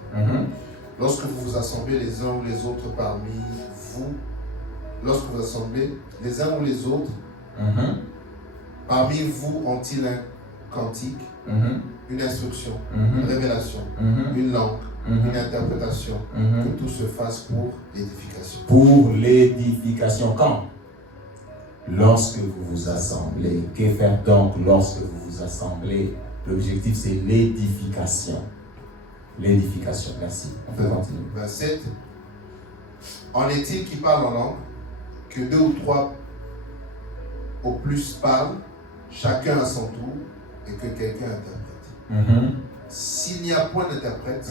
Lorsque vous vous assemblez les uns ou les autres parmi vous, lorsque vous assemblez les uns ou les autres, parmi vous ont-ils un cantique, une instruction, une révélation, une langue, une interprétation, que tout se fasse pour l'édification. Pour l'édification, quand? Lorsque vous vous assemblez. Que faire donc lorsque vous vous assemblez? L'objectif, c'est l'édification. L'édification, merci. On peut continuer. 27. En est-il qui parle en langue, que 2 ou 3 au plus parlent, chacun à son tour, et que quelqu'un interprète. S'il n'y a point d'interprète,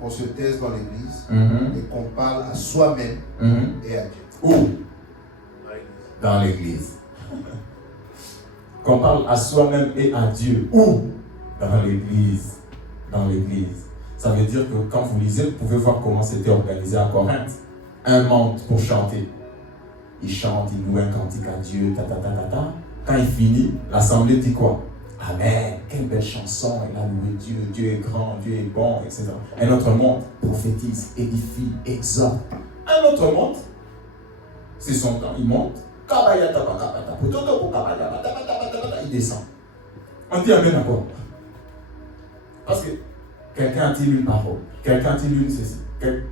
qu'on se taise dans l'église et qu'on parle à soi-même et à Dieu. Où? Dans l'église. Qu'on parle à soi-même et à Dieu. Où? Dans l'église. Dans l'église. Ça veut dire que quand vous lisez, vous pouvez voir comment c'était organisé à Corinthe. Un monde pour chanter. Il chante, il loue un cantique à Dieu, Quand il finit, l'assemblée dit quoi? Amen, quelle belle chanson, il a loué Dieu, Dieu est grand, Dieu est bon, etc. Un autre monde prophétise, édifie, exhorte. Un autre monde, c'est son temps, il monte, il descend. On dit Amen à quoi? Parce que quelqu'un a-t-il une parole, quelqu'un a-t-il une ceci.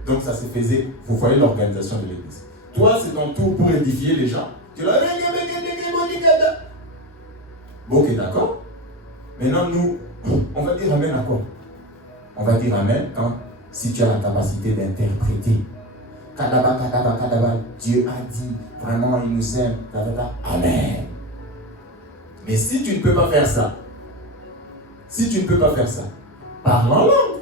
Donc ça se faisait, vous voyez l'organisation de l'église. Toi, c'est ton tour pour édifier les gens. Tu leur dis, bon, ok, d'accord. Maintenant, nous, on va dire Amen à quoi? On va dire Amen quand, si tu as la capacité d'interpréter. Kadaba, kadaba, kadaba, Dieu a dit, vraiment, il nous aime, Amen. Mais si tu ne peux pas faire ça, parle en langue.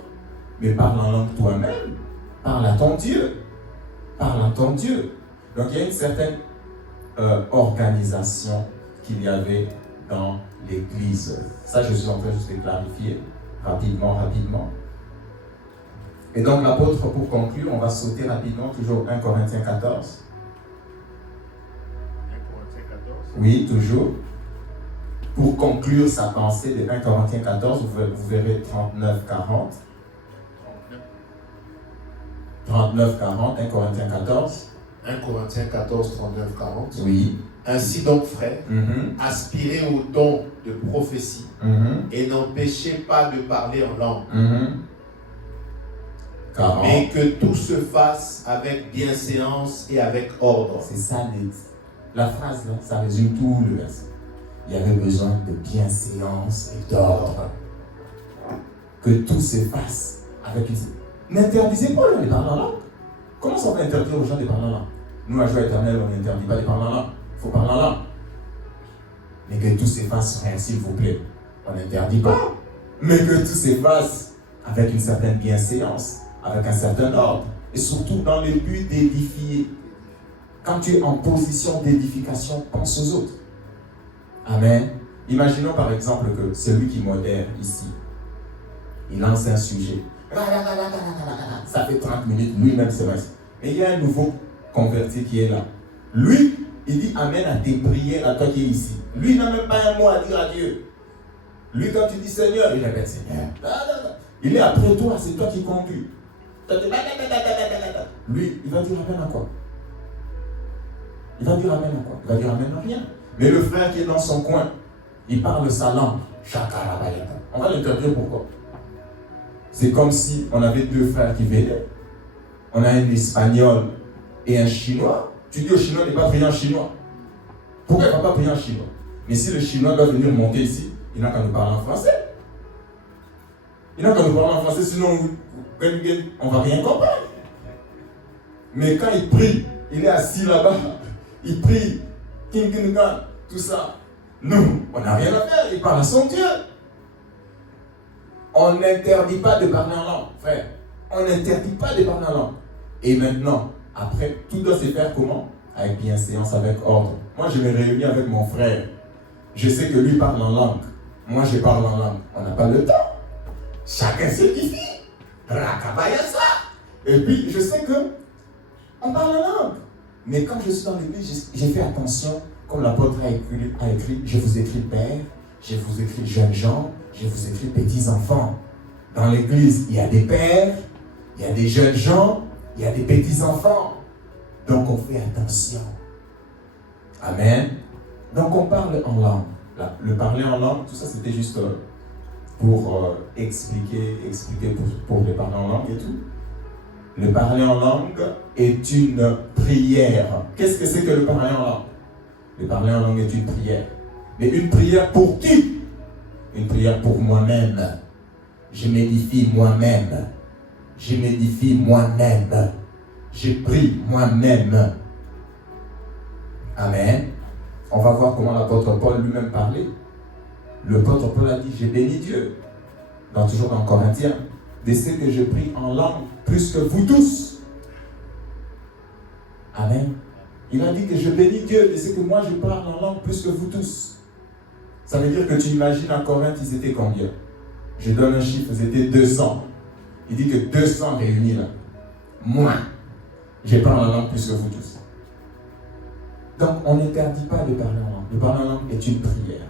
Mais parle en langue toi-même. Parle à ton Dieu. Donc, il y a une certaine organisation qu'il y avait dans l'église. Ça, je suis en train juste de clarifier rapidement. Et donc, l'apôtre, pour conclure, on va sauter rapidement, toujours 1 Corinthiens 14. 1 Corinthiens 14. Oui, toujours. Pour conclure sa pensée de 1 Corinthiens 14, vous verrez 39-40. 39-40, 1 Corinthiens 14. 1 Corinthiens 14, 39-40. Oui. Ainsi donc, frères, aspirez au don de prophétie et n'empêchez pas de parler en langue. 40. Mais que tout se fasse avec bienséance et avec ordre. C'est ça, la phrase, là, ça résume tout le verset. Il y avait besoin de bienséance et d'ordre. Que tout se fasse avec une... N'interdisez pas aux gens de parler en langue. Comment ça va interdire aux gens de parler en langue? Nous, à Joie éternelle, on n'interdit pas de parler en langue. Il faut parler en langue. Mais que tout se fasse, frère, s'il vous plaît. On n'interdit pas. Mais que tout se fasse avec une certaine bienséance, avec un certain ordre. Et surtout dans le but d'édifier. Quand tu es en position d'édification, pense aux autres. Amen. Imaginons par exemple que celui qui modère ici, il lance un sujet. Ça fait 30 minutes, lui-même c'est vrai. Et il y a un nouveau converti qui est là. Lui, il dit Amen à tes prières à toi qui es ici. Lui, il n'a même pas un mot à dire à Dieu. Lui, quand tu dis Seigneur, il répète Seigneur. Il est après toi, c'est toi qui conduis. Lui, il va dire Amen à quoi? Il va dire Amen à quoi? Il va dire Amen à rien. Mais le frère qui est dans son coin, il parle sa langue. On va l'interroger pourquoi. C'est comme si on avait deux frères qui venaient. on a un Espagnol et un Chinois, tu dis au Chinois de ne pas prier en chinois. Pourquoi il ne va pas prier en chinois? Mais si le Chinois doit venir monter ici, il n'a qu'à nous parler en français. Il n'a qu'à nous parler en français, sinon on ne va rien comprendre. Mais quand il prie, il est assis là-bas, il prie, King Kingan, tout ça. Nous, on n'a rien à faire, il parle à son Dieu. On n'interdit pas de parler en langue, frère. On n'interdit pas de parler en langue. Et maintenant, après, tout doit se faire comment? Avec bienséance, avec ordre. Moi, je me réunis avec mon frère. Je sais que lui parle en langue. Moi, je parle en langue. On n'a pas le temps. Chacun s'édifie. Rakabayasa. Et puis, je sais que on parle en langue. Mais quand je suis dans l'église, j'ai fait attention. Comme l'apôtre a écrit, je vous écris père, je vous écris jeunes gens, je vous écris petits enfants. Dans l'église, il y a des pères, il y a des jeunes gens, il y a des petits enfants. Donc on fait attention. Amen. Donc on parle en langue. Le parler en langue, tout ça c'était juste pour expliquer pour le parler en langue et tout. Le parler en langue est une prière. Qu'est-ce que c'est que le parler en langue? Le parler en langue est une prière. Mais une prière pour qui? Une prière pour moi-même. Je m'édifie moi-même. Je m'édifie moi-même. Je prie moi-même. Amen. On va voir comment l'apôtre Paul lui-même parlait. L'apôtre Paul a dit, j'ai béni Dieu. Toujours dans Corinthiens. De ce que je prie en langue plus que vous tous. Amen. Il a dit que je bénis Dieu de ce que moi je parle en langue plus que vous tous. Ça veut dire que tu imagines à Corinthe, ils étaient combien? Je donne un chiffre, ils étaient 200. Il dit que 200 réunis là. Moi, je parle en langue plus que vous tous. Donc on n'interdit pas de parler en langue. Le parler en langue est une prière.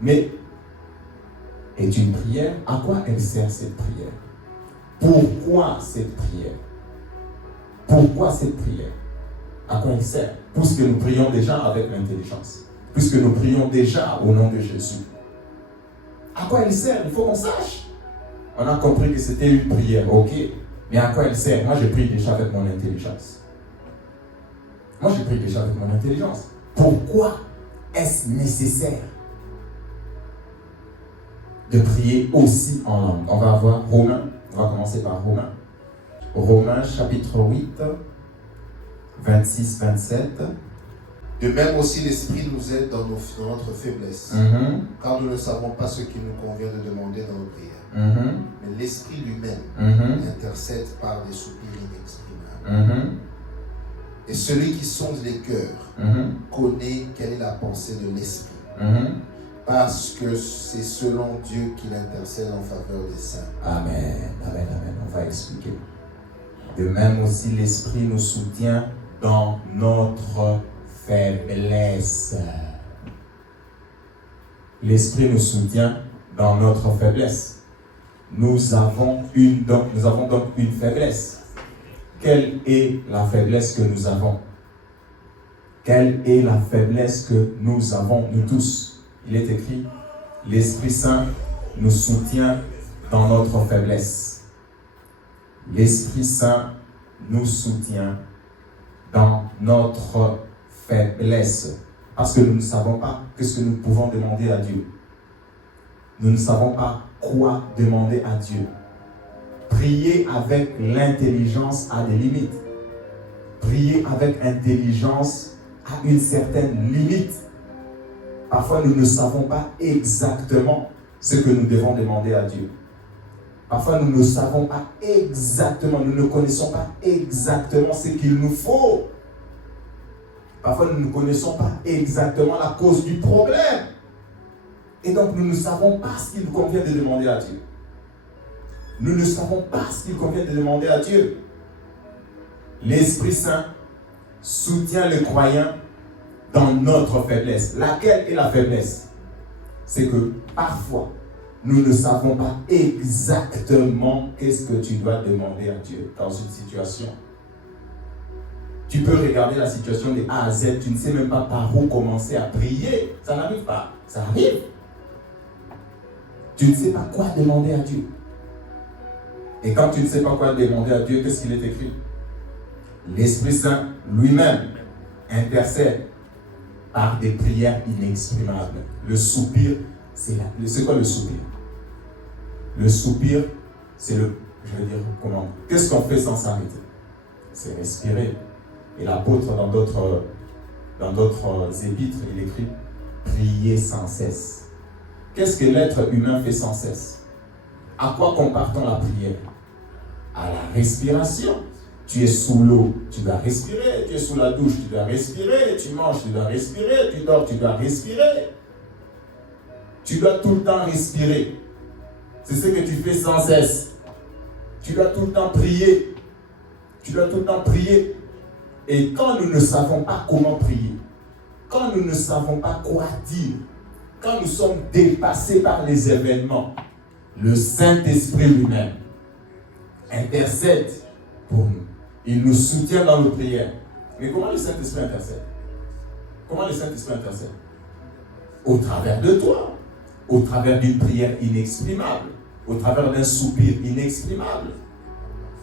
Mais est une prière, à quoi elle sert cette prière? Pourquoi cette prière? Pourquoi cette prière? À quoi elle sert? Puisque nous prions déjà avec l'intelligence. Puisque nous prions déjà au nom de Jésus. À quoi elle sert? Il faut qu'on sache. On a compris que c'était une prière, ok. Mais à quoi elle sert? Moi, je prie déjà avec mon intelligence. Moi, je prie déjà avec mon intelligence. Pourquoi est-ce nécessaire de prier aussi en langue? On va voir Romains. On va commencer par Romains. Romains chapitre 8, 26-27. De même aussi l'Esprit nous aide dans notre faiblesse, car nous ne savons pas ce qu'il nous convient de demander dans nos prières. Mais l'Esprit lui-même intercède par des soupirs inexprimables. Et celui qui sonde les cœurs connaît quelle est la pensée de l'Esprit, parce que c'est selon Dieu qu'il intercède en faveur des saints. Amen, amen, amen. On va expliquer. De même aussi l'Esprit nous soutient dans notre faiblesse. L'Esprit nous soutient dans notre faiblesse. Nous avons donc une faiblesse. Quelle est la faiblesse que nous avons? Quelle est la faiblesse que nous avons, nous tous? Il est écrit, l'Esprit Saint nous soutient dans notre faiblesse. L'Esprit Saint nous soutient dans notre faiblesse. Parce que nous ne savons pas ce que nous pouvons demander à Dieu. Nous ne savons pas quoi demander à Dieu. Prier avec l'intelligence a des limites. Prier avec intelligence a une certaine limite. Parfois, nous ne savons pas exactement ce que nous devons demander à Dieu. Parfois, nous ne savons pas exactement, nous ne connaissons pas exactement ce qu'il nous faut. Parfois, nous ne connaissons pas exactement la cause du problème. Et donc, nous ne savons pas ce qu'il convient de demander à Dieu. Nous ne savons pas ce qu'il convient de demander à Dieu. L'Esprit Saint soutient le croyant dans notre faiblesse. Laquelle est la faiblesse? C'est que parfois, nous ne savons pas exactement qu'est-ce que tu dois demander à Dieu dans une situation. Tu peux regarder la situation de A à Z, tu ne sais même pas par où commencer à prier. Ça n'arrive pas. Ça arrive. Tu ne sais pas quoi demander à Dieu. Et quand tu ne sais pas quoi demander à Dieu, qu'est-ce qu'il est écrit? L'Esprit Saint lui-même intercède par des prières inexprimables. Le soupir, c'est quoi le soupir? Le soupir, c'est comment? Qu'est-ce qu'on fait sans s'arrêter? C'est respirer. Et l'apôtre, dans d'autres épîtres, il écrit prier sans cesse. Qu'est-ce que l'être humain fait sans cesse? À quoi compare-t-on la prière? À la respiration. Tu es sous l'eau, tu dois respirer. Tu es sous la douche, tu dois respirer. Tu manges, tu dois respirer. Tu dors, tu dois respirer. Tu dois tout le temps respirer. C'est ce que tu fais sans cesse. Tu dois tout le temps prier. Tu dois tout le temps prier. Et quand nous ne savons pas comment prier, quand nous ne savons pas quoi dire, quand nous sommes dépassés par les événements, le Saint-Esprit lui-même intercède pour nous. Il nous soutient dans nos prières. Mais comment le Saint-Esprit intercède? Comment le Saint-Esprit intercède? Au travers de toi, au travers d'une prière inexprimable, au travers d'un soupir inexprimable,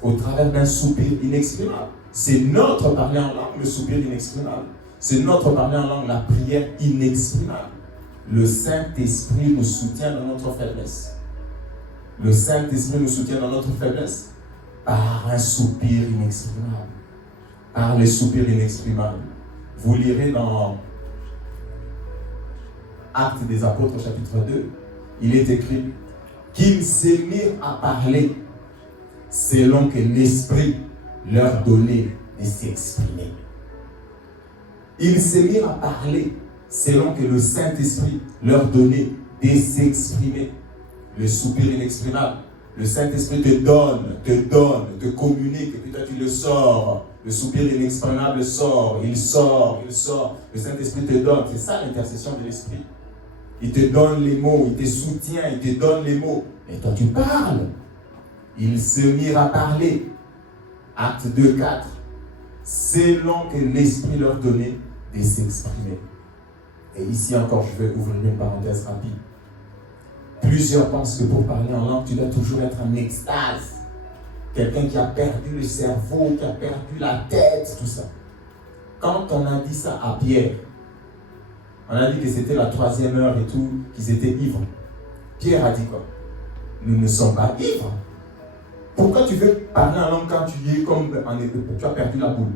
au travers d'un soupir inexprimable. C'est notre parler en langue, le soupir inexprimable. C'est notre parler en langue, la prière inexprimable. Le Saint-Esprit nous soutient dans notre faiblesse. Le Saint-Esprit nous soutient dans notre faiblesse par un soupir inexprimable. Par les soupirs inexprimables. Vous lirez dans Actes des Apôtres, chapitre 2, il est écrit qu'ils s'émirent à parler selon que l'Esprit leur donnait de s'exprimer. Ils s'émirent à parler selon que le Saint-Esprit leur donnait de s'exprimer. Le soupir inexprimable. Le Saint-Esprit te communique, et puis toi tu le sors. Le soupir inexprimable sort, il sort. Le Saint-Esprit te donne. C'est ça l'intercession de l'Esprit. Il te donne les mots, il te soutient, il te donne les mots. Et toi tu parles. Ils se mirent à parler. Acte 2, 4. Selon que l'Esprit leur donnait de s'exprimer. Et ici encore, je vais ouvrir une parenthèse rapide. Plusieurs pensent que pour parler en langue, tu dois toujours être en extase. Quelqu'un qui a perdu le cerveau, qui a perdu la tête, tout ça. Quand on a dit ça à Pierre, on a dit que c'était la 3e heure et tout, qu'ils étaient ivres. Pierre a dit quoi? Nous ne sommes pas ivres. Pourquoi tu veux parler en langue quand tu es comme tu as perdu la boule?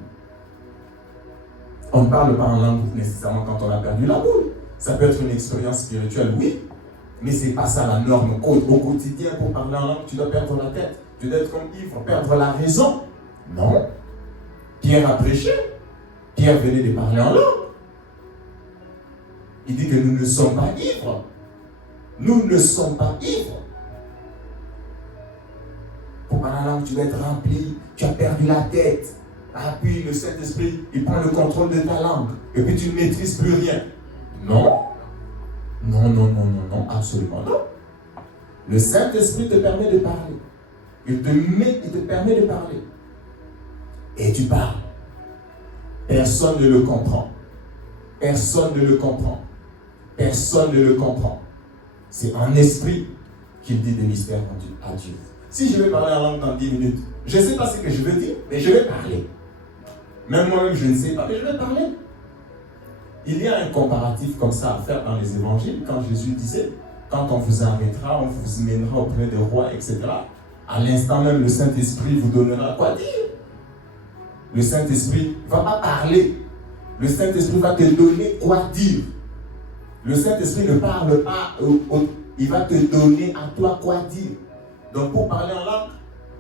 On ne parle pas en langue nécessairement quand on a perdu la boule. Ça peut être une expérience spirituelle, oui, mais ce n'est pas ça la norme. Au quotidien, pour parler en langue, tu dois perdre la tête. Tu dois être comme ivre, perdre la raison. Non. Pierre a prêché. Pierre venait de parler en langue. Il dit que nous ne sommes pas ivres. Nous ne sommes pas ivres. Pour parler en langue, tu dois être rempli. Tu as perdu la tête. Ah, puis le Saint-Esprit, il prend le contrôle de ta langue. Et puis tu ne maîtrises plus rien. Non. Non, absolument non. Le Saint-Esprit te permet de parler. Il te permet de parler. Et tu parles. Personne ne le comprend. Personne ne le comprend. Personne ne le comprend. C'est en esprit qu'il dit des mystères à Dieu. Si je vais parler en langue dans 10 minutes, je ne sais pas ce que je veux dire, mais je vais parler. Même moi-même, je ne sais pas, mais je vais parler. Il y a un comparatif comme ça à faire dans les évangiles, quand Jésus disait, quand on vous arrêtera, on vous mènera auprès des rois, etc. À l'instant même, le Saint-Esprit vous donnera quoi dire. Le Saint-Esprit ne va pas parler. Le Saint-Esprit va te donner quoi dire. Le Saint-Esprit ne parle pas, il va te donner à toi quoi dire. Donc pour parler en langue,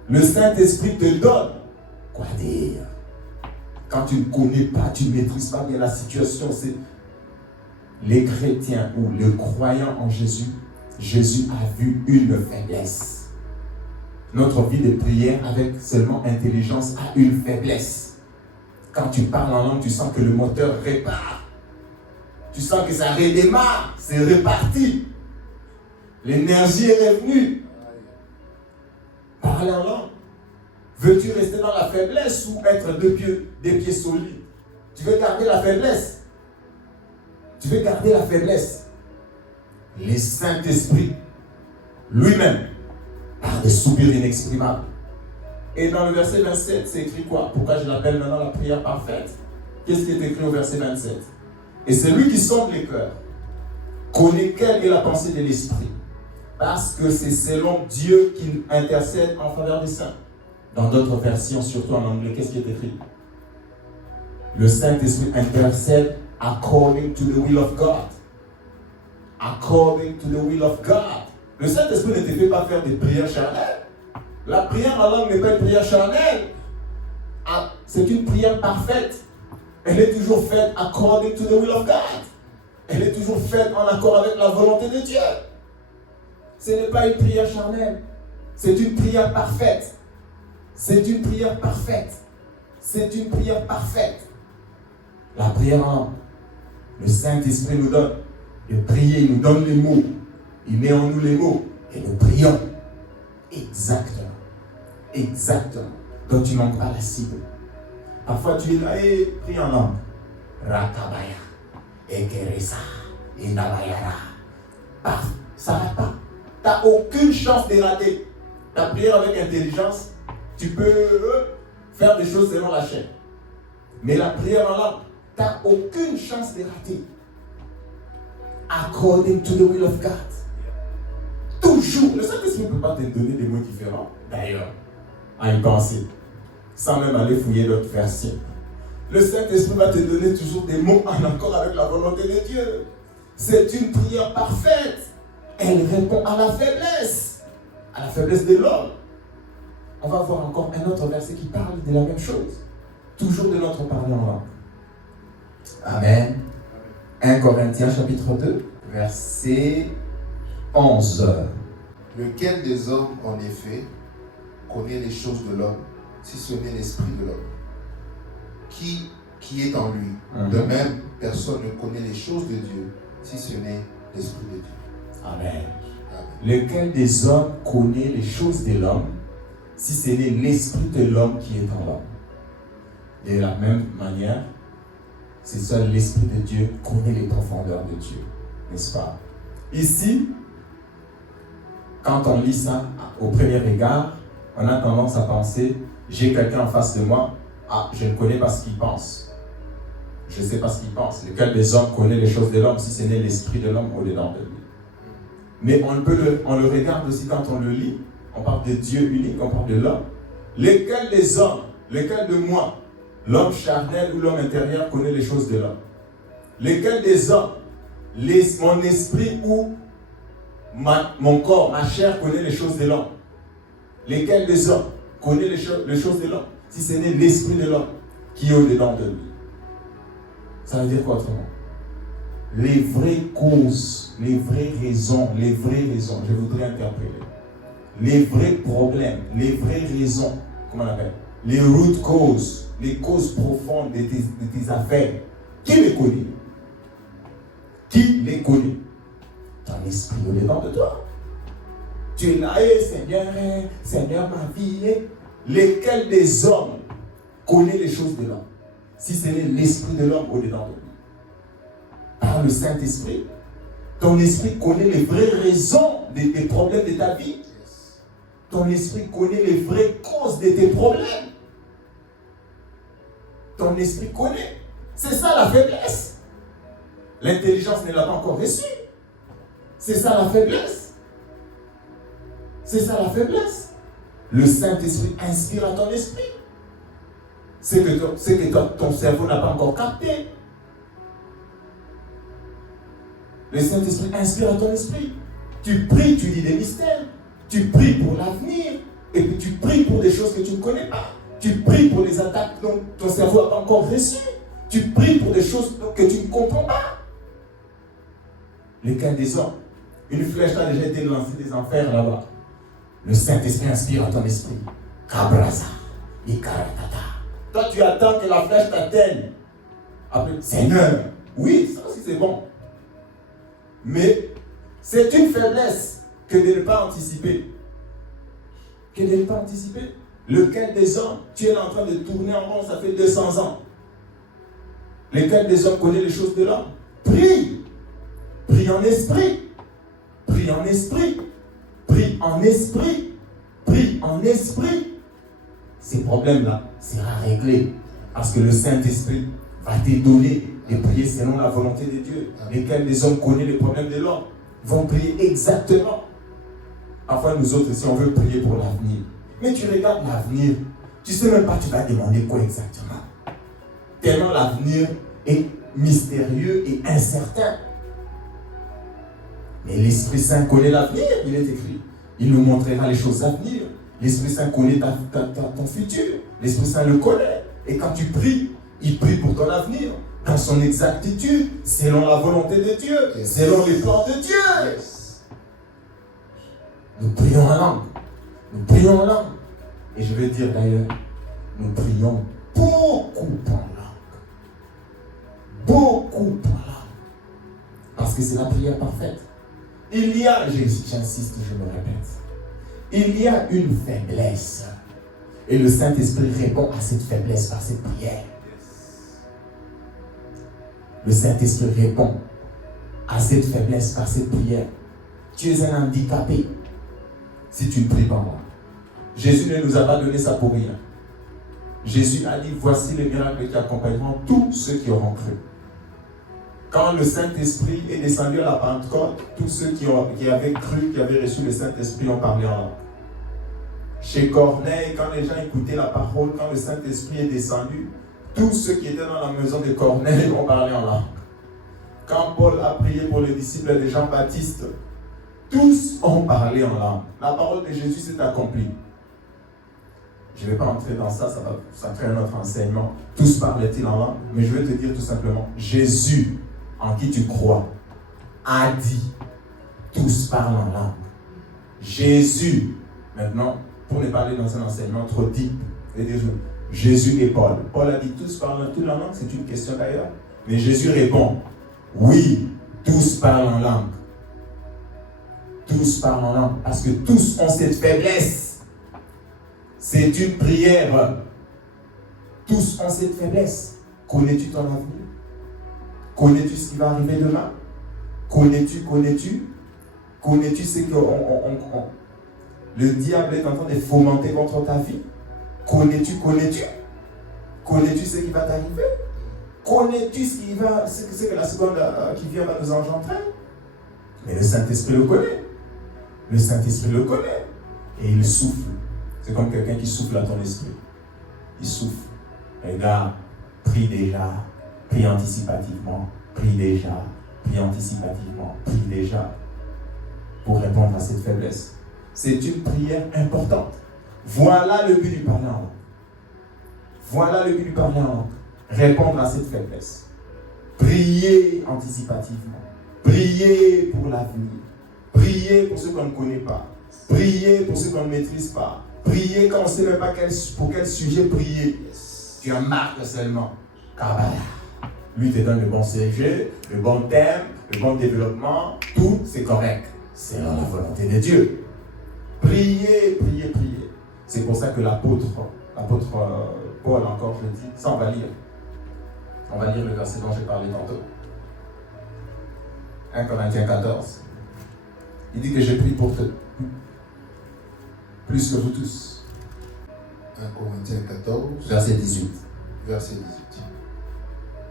le Saint-Esprit te donne quoi dire. Quand tu ne connais pas, tu ne maîtrises pas bien la situation, c'est les chrétiens ou le croyant en Jésus, Jésus a vu une faiblesse. Notre vie de prière avec seulement intelligence a une faiblesse. Quand tu parles en langue, tu sens que le moteur répare. Tu sens que ça redémarre, c'est reparti. L'énergie est revenue. Parler en langue. Veux-tu rester dans la faiblesse ou être des pieds solides? Tu veux garder la faiblesse? Tu veux garder la faiblesse? Le Saint-Esprit, lui-même, par des soupirs inexprimables, Et dans le verset 27, c'est écrit quoi? Pourquoi je l'appelle maintenant la prière parfaite? Qu'est-ce qui est écrit au verset 27? Et c'est lui qui sonde les cœurs, connaît quelle est la pensée de l'esprit, parce que c'est selon Dieu qu'il intercède en faveur des saints. Dans d'autres versions, surtout en anglais, qu'est-ce qui est écrit? Le Saint-Esprit intercède according to the will of God. According to the will of God. Le Saint-Esprit ne te fait pas faire des prières charnelles. La prière en langue n'est pas une prière charnelle. C'est une prière parfaite. Elle est toujours faite according to the will of God. Elle est toujours faite en accord avec la volonté de Dieu. Ce n'est pas une prière charnelle. C'est une prière parfaite. C'est une prière parfaite. C'est une prière parfaite. La prière en langue. Le Saint-Esprit nous donne de prier, il nous donne les mots. Il met en nous les mots et nous prions. Exactement. Exactement. Donc tu manques pas la cible. Parfois tu es là et prie en langue. Rakabaya, Ekeresa, Inabayara. Paf, ça va pas. Tu n'as aucune chance de rater. Ta prière avec intelligence, tu peux faire des choses selon la chair. Mais la prière en langue, tu n'as aucune chance de rater. According to the will of God. Toujours. Le Saint-Esprit ne peut pas te donner des mots différents. D'ailleurs, à y penser. Sans même aller fouiller d'autres versions. Le Saint-Esprit va te donner toujours des mots en accord avec la volonté de Dieu. C'est une prière parfaite. Elle répond à la faiblesse. À la faiblesse de l'homme. On va voir encore un autre verset qui parle de la même chose. Toujours de notre parler en langue. Amen. 1 Corinthiens chapitre 2, verset 11. Lequel des hommes, en effet, connaît les choses de l'homme, si ce n'est l'esprit de l'homme, qui est en lui? De même, personne ne connaît les choses de Dieu, si ce n'est l'esprit de Dieu. Amen. Lequel des hommes connaît les choses de l'homme, si ce n'est l'esprit de l'homme qui est en l'homme? De la même manière, c'est seul l'Esprit de Dieu qui connaît les profondeurs de Dieu. N'est-ce pas? Ici, quand on lit ça, au premier regard, on a tendance à penser, j'ai quelqu'un en face de moi, je ne connais pas ce qu'il pense. Je ne sais pas ce qu'il pense. Lequel des hommes connaît les choses de l'homme, si ce n'est l'Esprit de l'homme au-dedans de lui? Mais on le regarde aussi quand on le lit, on parle de Dieu unique, on parle de l'homme. Lequel des hommes, lequel de moi, l'homme charnel ou l'homme intérieur connaît les choses de l'homme? Lequel des hommes, mon esprit ou mon corps, ma chair connaît les choses de l'homme? Lesquels des hommes connaît les choses de l'homme, si ce n'est l'esprit de l'homme qui est au-dedans de lui? Ça veut dire quoi autrement? Les vraies causes, les vraies raisons, je voudrais interpeller. Les vrais problèmes, les vraies raisons, comment on appelle? Les root causes, les causes profondes de tes affaires. Qui les connaît? Qui les connaît? Ton esprit au-dedans de toi. Tu es là, Seigneur, ma vie. Lesquels des hommes connaît les choses de l'homme, si ce n'est l'esprit de l'homme au-dedans de lui? Par le Saint-Esprit, ton esprit connaît les vraies raisons des problèmes de ta vie. Ton esprit connaît les vraies causes de tes problèmes. Ton esprit connaît. C'est ça la faiblesse. L'intelligence ne l'a pas encore reçue. C'est ça la faiblesse. C'est ça la faiblesse. Le Saint-Esprit inspire à ton esprit. C'est que ton cerveau n'a pas encore capté. Le Saint-Esprit inspire à ton esprit. Tu pries, tu dis des mystères. Tu pries pour l'avenir. Et puis tu pries pour des choses que tu ne connais pas. Tu pries pour les attaques dont ton cerveau n'a pas encore reçues. Tu pries pour des choses que tu ne comprends pas. Les cas des hommes. Une flèche a déjà été lancée des enfers là-bas. Le Saint-Esprit inspire à ton esprit. Kabraza, Ikaratata. Toi, tu attends que la flèche t'atteigne. Après, Seigneur, oui, ça aussi c'est bon. Mais c'est une faiblesse que de ne pas anticiper. Que de ne pas anticiper. Lequel des hommes, tu es en train de tourner en rond, ça fait 200 ans. Lequel des hommes connaît les choses de l'homme? Prie. Prie en esprit. Prie en esprit. Prie en esprit. Prie en esprit. ces problèmes-là seront réglés. Parce que le Saint-Esprit va te donner des prières selon la volonté de Dieu. Lesquels les hommes connaissent les problèmes de l'homme. Ils vont prier exactement. Parfois, nous autres, si on veut prier pour l'avenir, mais tu regardes l'avenir, tu ne sais même pas tu vas demander quoi exactement. Tellement l'avenir est mystérieux et incertain. Mais l'Esprit Saint connaît l'avenir, il est écrit. Il nous montrera les choses à venir. L'Esprit Saint connaît ton futur. L'Esprit Saint le connaît. Et quand tu pries, il prie pour ton avenir. Dans son exactitude, selon la volonté de Dieu, selon les plans de Dieu. Nous prions en langue. Nous prions en langue. Et je vais dire d'ailleurs, nous prions beaucoup en langue. Beaucoup en langue. Parce que c'est la prière parfaite. Il y a, j'insiste, je me répète, il y a une faiblesse. Et le Saint-Esprit répond à cette faiblesse par cette prière. Le Saint-Esprit répond à cette faiblesse par cette prière. Tu es un handicapé si tu ne pries pas moi. Jésus ne nous a pas donné ça pour rien. Jésus a dit, voici les miracles qui accompagneront tous ceux qui auront cru. Quand le Saint-Esprit est descendu à la Pentecôte, tous ceux qui avaient cru, qui avaient reçu le Saint-Esprit ont parlé en langue. Chez Corneille, quand les gens écoutaient la parole, quand le Saint-Esprit est descendu, tous ceux qui étaient dans la maison de Corneille ont parlé en langue. Quand Paul a prié pour les disciples de Jean-Baptiste, tous ont parlé en langue. La parole de Jésus s'est accomplie. Je ne vais pas entrer dans ça, ça crée un autre enseignement. Tous parlaient-ils en langue, mais je vais te dire tout simplement, Jésus, en qui tu crois, a dit, tous parlent en langue. Jésus, maintenant, pour ne pas aller dans un enseignement trop deep, Jésus et Paul. Paul a dit, tous parlent en langue, c'est une question d'ailleurs. Mais Jésus répond, oui, tous parlent en langue. Tous parlent en langue, parce que tous ont cette faiblesse. C'est une prière. Tous ont cette faiblesse. Connais-tu ton avenir? Connais-tu ce qui va arriver demain? Connais-tu ce que le diable est en train de fomenter contre ta vie? Connais-tu ce qui va t'arriver? Connais-tu ce que la seconde qui vient va nous engendrer? Mais le Saint-Esprit le connaît. Le Saint-Esprit le connaît. Et il souffle. C'est comme quelqu'un qui souffle à ton esprit. Il souffle. Regarde, prie déjà. Prie anticipativement. Prie déjà. Prie anticipativement. Prie déjà. Pour répondre à cette faiblesse. C'est une prière importante. Voilà le but du parler en langue. Voilà le but du parler en langue. Répondre à cette faiblesse. Prier anticipativement. Prier pour l'avenir. Prier pour ceux qu'on ne connaît pas. Prier pour ceux qu'on ne maîtrise pas. Prier quand on ne sait même pas pour quel sujet prier. Tu en marques seulement. Kabbalah. Lui te donne le bon sujet, le bon thème, le bon développement. Tout, c'est correct. C'est la volonté de Dieu. Priez, priez, priez. C'est pour ça que l'apôtre Paul, encore je le dis, ça on va lire. On va lire le verset dont j'ai parlé tantôt. 1 Corinthiens 14. Il dit que j'ai prié pour eux. Plus que vous tous. 1 Corinthiens 14. Verset 18. Verset 18.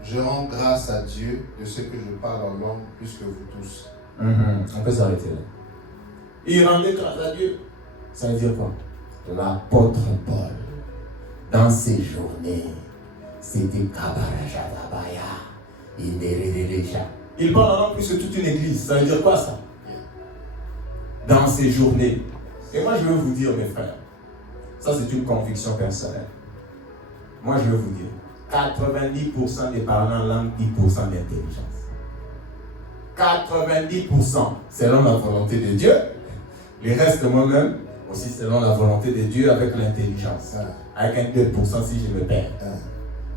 Je rends grâce à Dieu de ce que je parle en langue plus que vous tous. On peut s'arrêter là. Il rendait grâce à Dieu. Ça veut dire quoi? L'apôtre Paul, dans ses journées, c'était Kabarajadabaya. Il parle en langue plus que toute une église. Ça veut dire quoi ça? Dans ses journées. Et moi je veux vous dire, mes frères, ça c'est une conviction personnelle. Moi je veux vous dire, 90% des parlants en langue, 10% d'intelligence. 90% selon la volonté de Dieu. Le reste moi-même, aussi selon la volonté de Dieu avec l'intelligence. Avec un 2% si je me perds.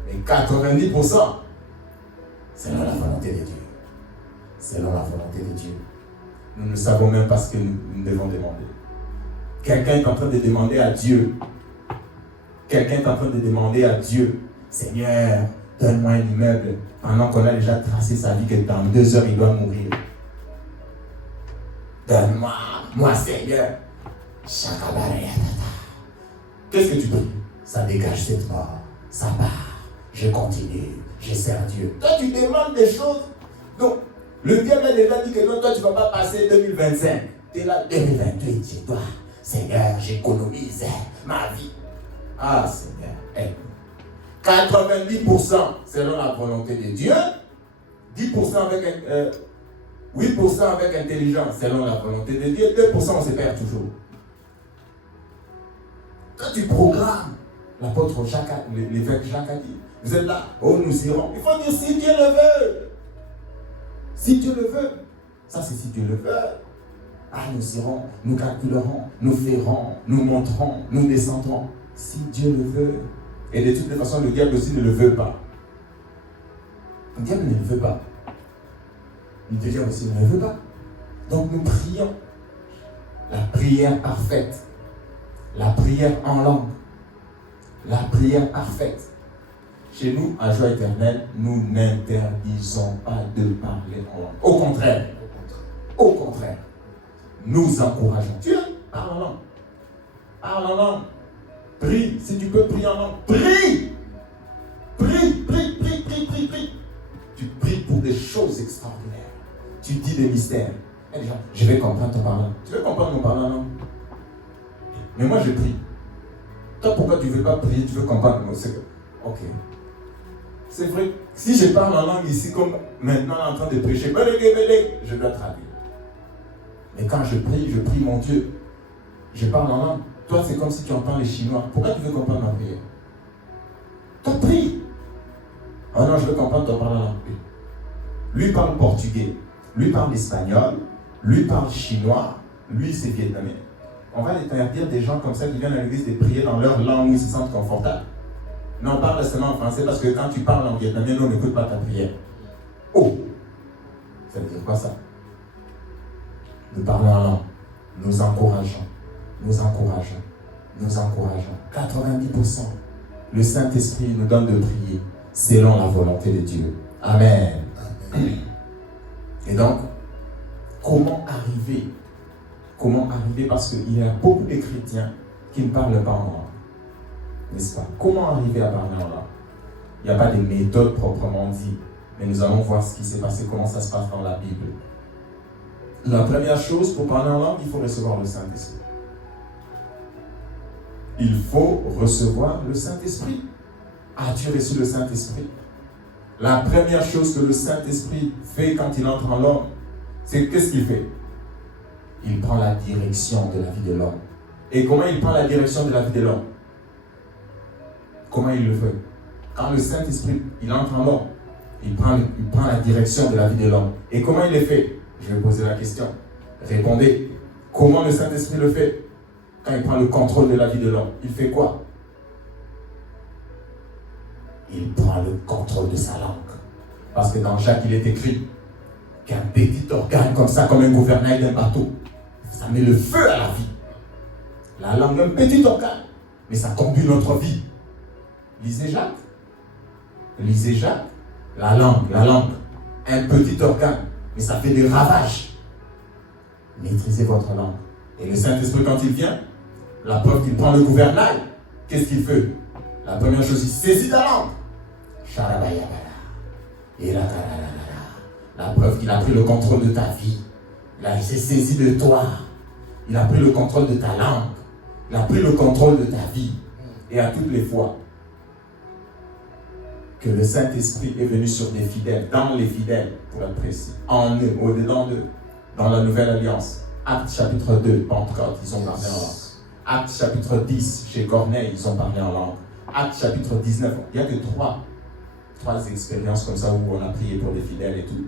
Mais 90% selon la volonté de Dieu. Selon la volonté de Dieu. Nous ne savons même pas ce que nous devons demander. Quelqu'un est en train de demander à Dieu. Quelqu'un est en train de demander à Dieu, Seigneur, donne-moi un immeuble. Pendant qu'on a déjà tracé sa vie, que dans 2 heures, il doit mourir. Donne-moi, moi Seigneur. Qu'est-ce que tu pries? ça dégage cette mort, ça part, je continue, je sers Dieu. Toi, tu demandes des choses. Donc, le diable a déjà dit que non, toi, tu ne vas pas passer 2025. Tu es là, 2028, chez toi. Seigneur, j'économise ma vie. Ah, Seigneur, 90% selon la volonté de Dieu, 10% avec 8% avec intelligence selon la volonté de Dieu, 2% on se perd toujours. Quand tu programmes, l'apôtre Jacques, l'évêque Jacques a dit, vous êtes là, oh nous irons. Il faut dire si Dieu le veut. Si Dieu le veut. Ça c'est si Dieu le veut. Ah nous irons, nous calculerons, nous ferons, nous monterons, nous descendrons. Si Dieu le veut. Et de toutes les façons, le diable aussi ne le veut pas. Le diable ne le veut pas. Le diable aussi ne le veut pas. Donc nous prions. La prière parfaite. La prière en langue. La prière parfaite. Chez nous, à Joie Éternelle, nous n'interdisons pas de parler en langue. Au contraire. Au contraire. Nous encourageons. Tu parles en langue. Parle en langue. Prie. Si tu peux prier en langue, prie. Prie. Tu pries pour des choses extraordinaires. Tu dis des mystères. Et les gens, je vais comprendre ton parlant. Tu veux comprendre mon parlant en langue? Mais moi je prie. Toi pourquoi tu ne veux pas prier, tu veux comprendre? Ok. C'est vrai, si je parle en langue ici comme maintenant en train de prêcher, je dois traduire. Mais quand je prie mon Dieu. Je parle en langue. Toi c'est comme si tu entends les Chinois. Pourquoi tu veux comprendre ma prière? Toi prie. Oh non, je veux comprendre ton parlant en langue. Lui parle portugais, lui parle espagnol, lui parle chinois, lui c'est vietnamien. On va interdire des gens comme ça qui viennent à l'église de prier dans leur langue où ils se sentent confortables. Non, parle seulement en français parce que quand tu parles en vietnamien, on n'écoute pas ta prière. Oh! Ça veut dire quoi ça? Nous parlons en langue. Nous encourageons. 90%. Le Saint-Esprit nous donne de prier selon la volonté de Dieu. Amen. Et donc, comment arriver? Parce qu'il y a beaucoup de chrétiens qui ne parlent pas en langue. N'est-ce pas? Comment arriver à parler en langue? Il n'y a pas de méthode proprement dit, mais nous allons voir ce qui s'est passé, comment ça se passe dans la Bible. La première chose, pour parler en langue, il faut recevoir le Saint-Esprit. Il faut recevoir le Saint-Esprit. As-tu reçu le Saint-Esprit? La première chose que le Saint-Esprit fait quand il entre en l'homme, c'est qu'est-ce qu'il fait? Il prend la direction de la vie de l'homme. Et comment il prend la direction de la vie de l'homme? Comment il le fait? Quand le Saint-Esprit, il entre en l'homme, il prend la direction de la vie de l'homme. Et comment il le fait? Je vais poser la question. Répondez. Comment le Saint-Esprit le fait? Quand il prend le contrôle de la vie de l'homme, il fait quoi? Il prend le contrôle de sa langue. Parce que dans Jacques, il est écrit qu'un petit organe comme ça, comme un gouvernail d'un bateau, ça met le feu à la vie. La langue, un petit organe, mais ça conduit notre vie. Lisez Jacques. La langue, un petit organe, mais ça fait des ravages. Maîtrisez votre langue. Et le Saint-Esprit, quand il vient, la preuve qu'il prend le gouvernail, qu'est-ce qu'il fait? La première chose, il saisit ta langue. Et la preuve qu'il a pris le contrôle de ta vie. Il s'est saisi de toi. Il a pris le contrôle de ta langue. Il a pris le contrôle de ta vie. Et à toutes les fois que le Saint-Esprit est venu sur des fidèles, dans les fidèles, pour être précis, en eux, au-dedans d'eux, dans la Nouvelle Alliance. Actes chapitre 2, Pentecôte, ils ont parlé en langue. Actes chapitre 10, chez Corneille, ils ont parlé en langue. Actes chapitre 19, il n'y a que trois expériences comme ça où on a prié pour des fidèles et tout.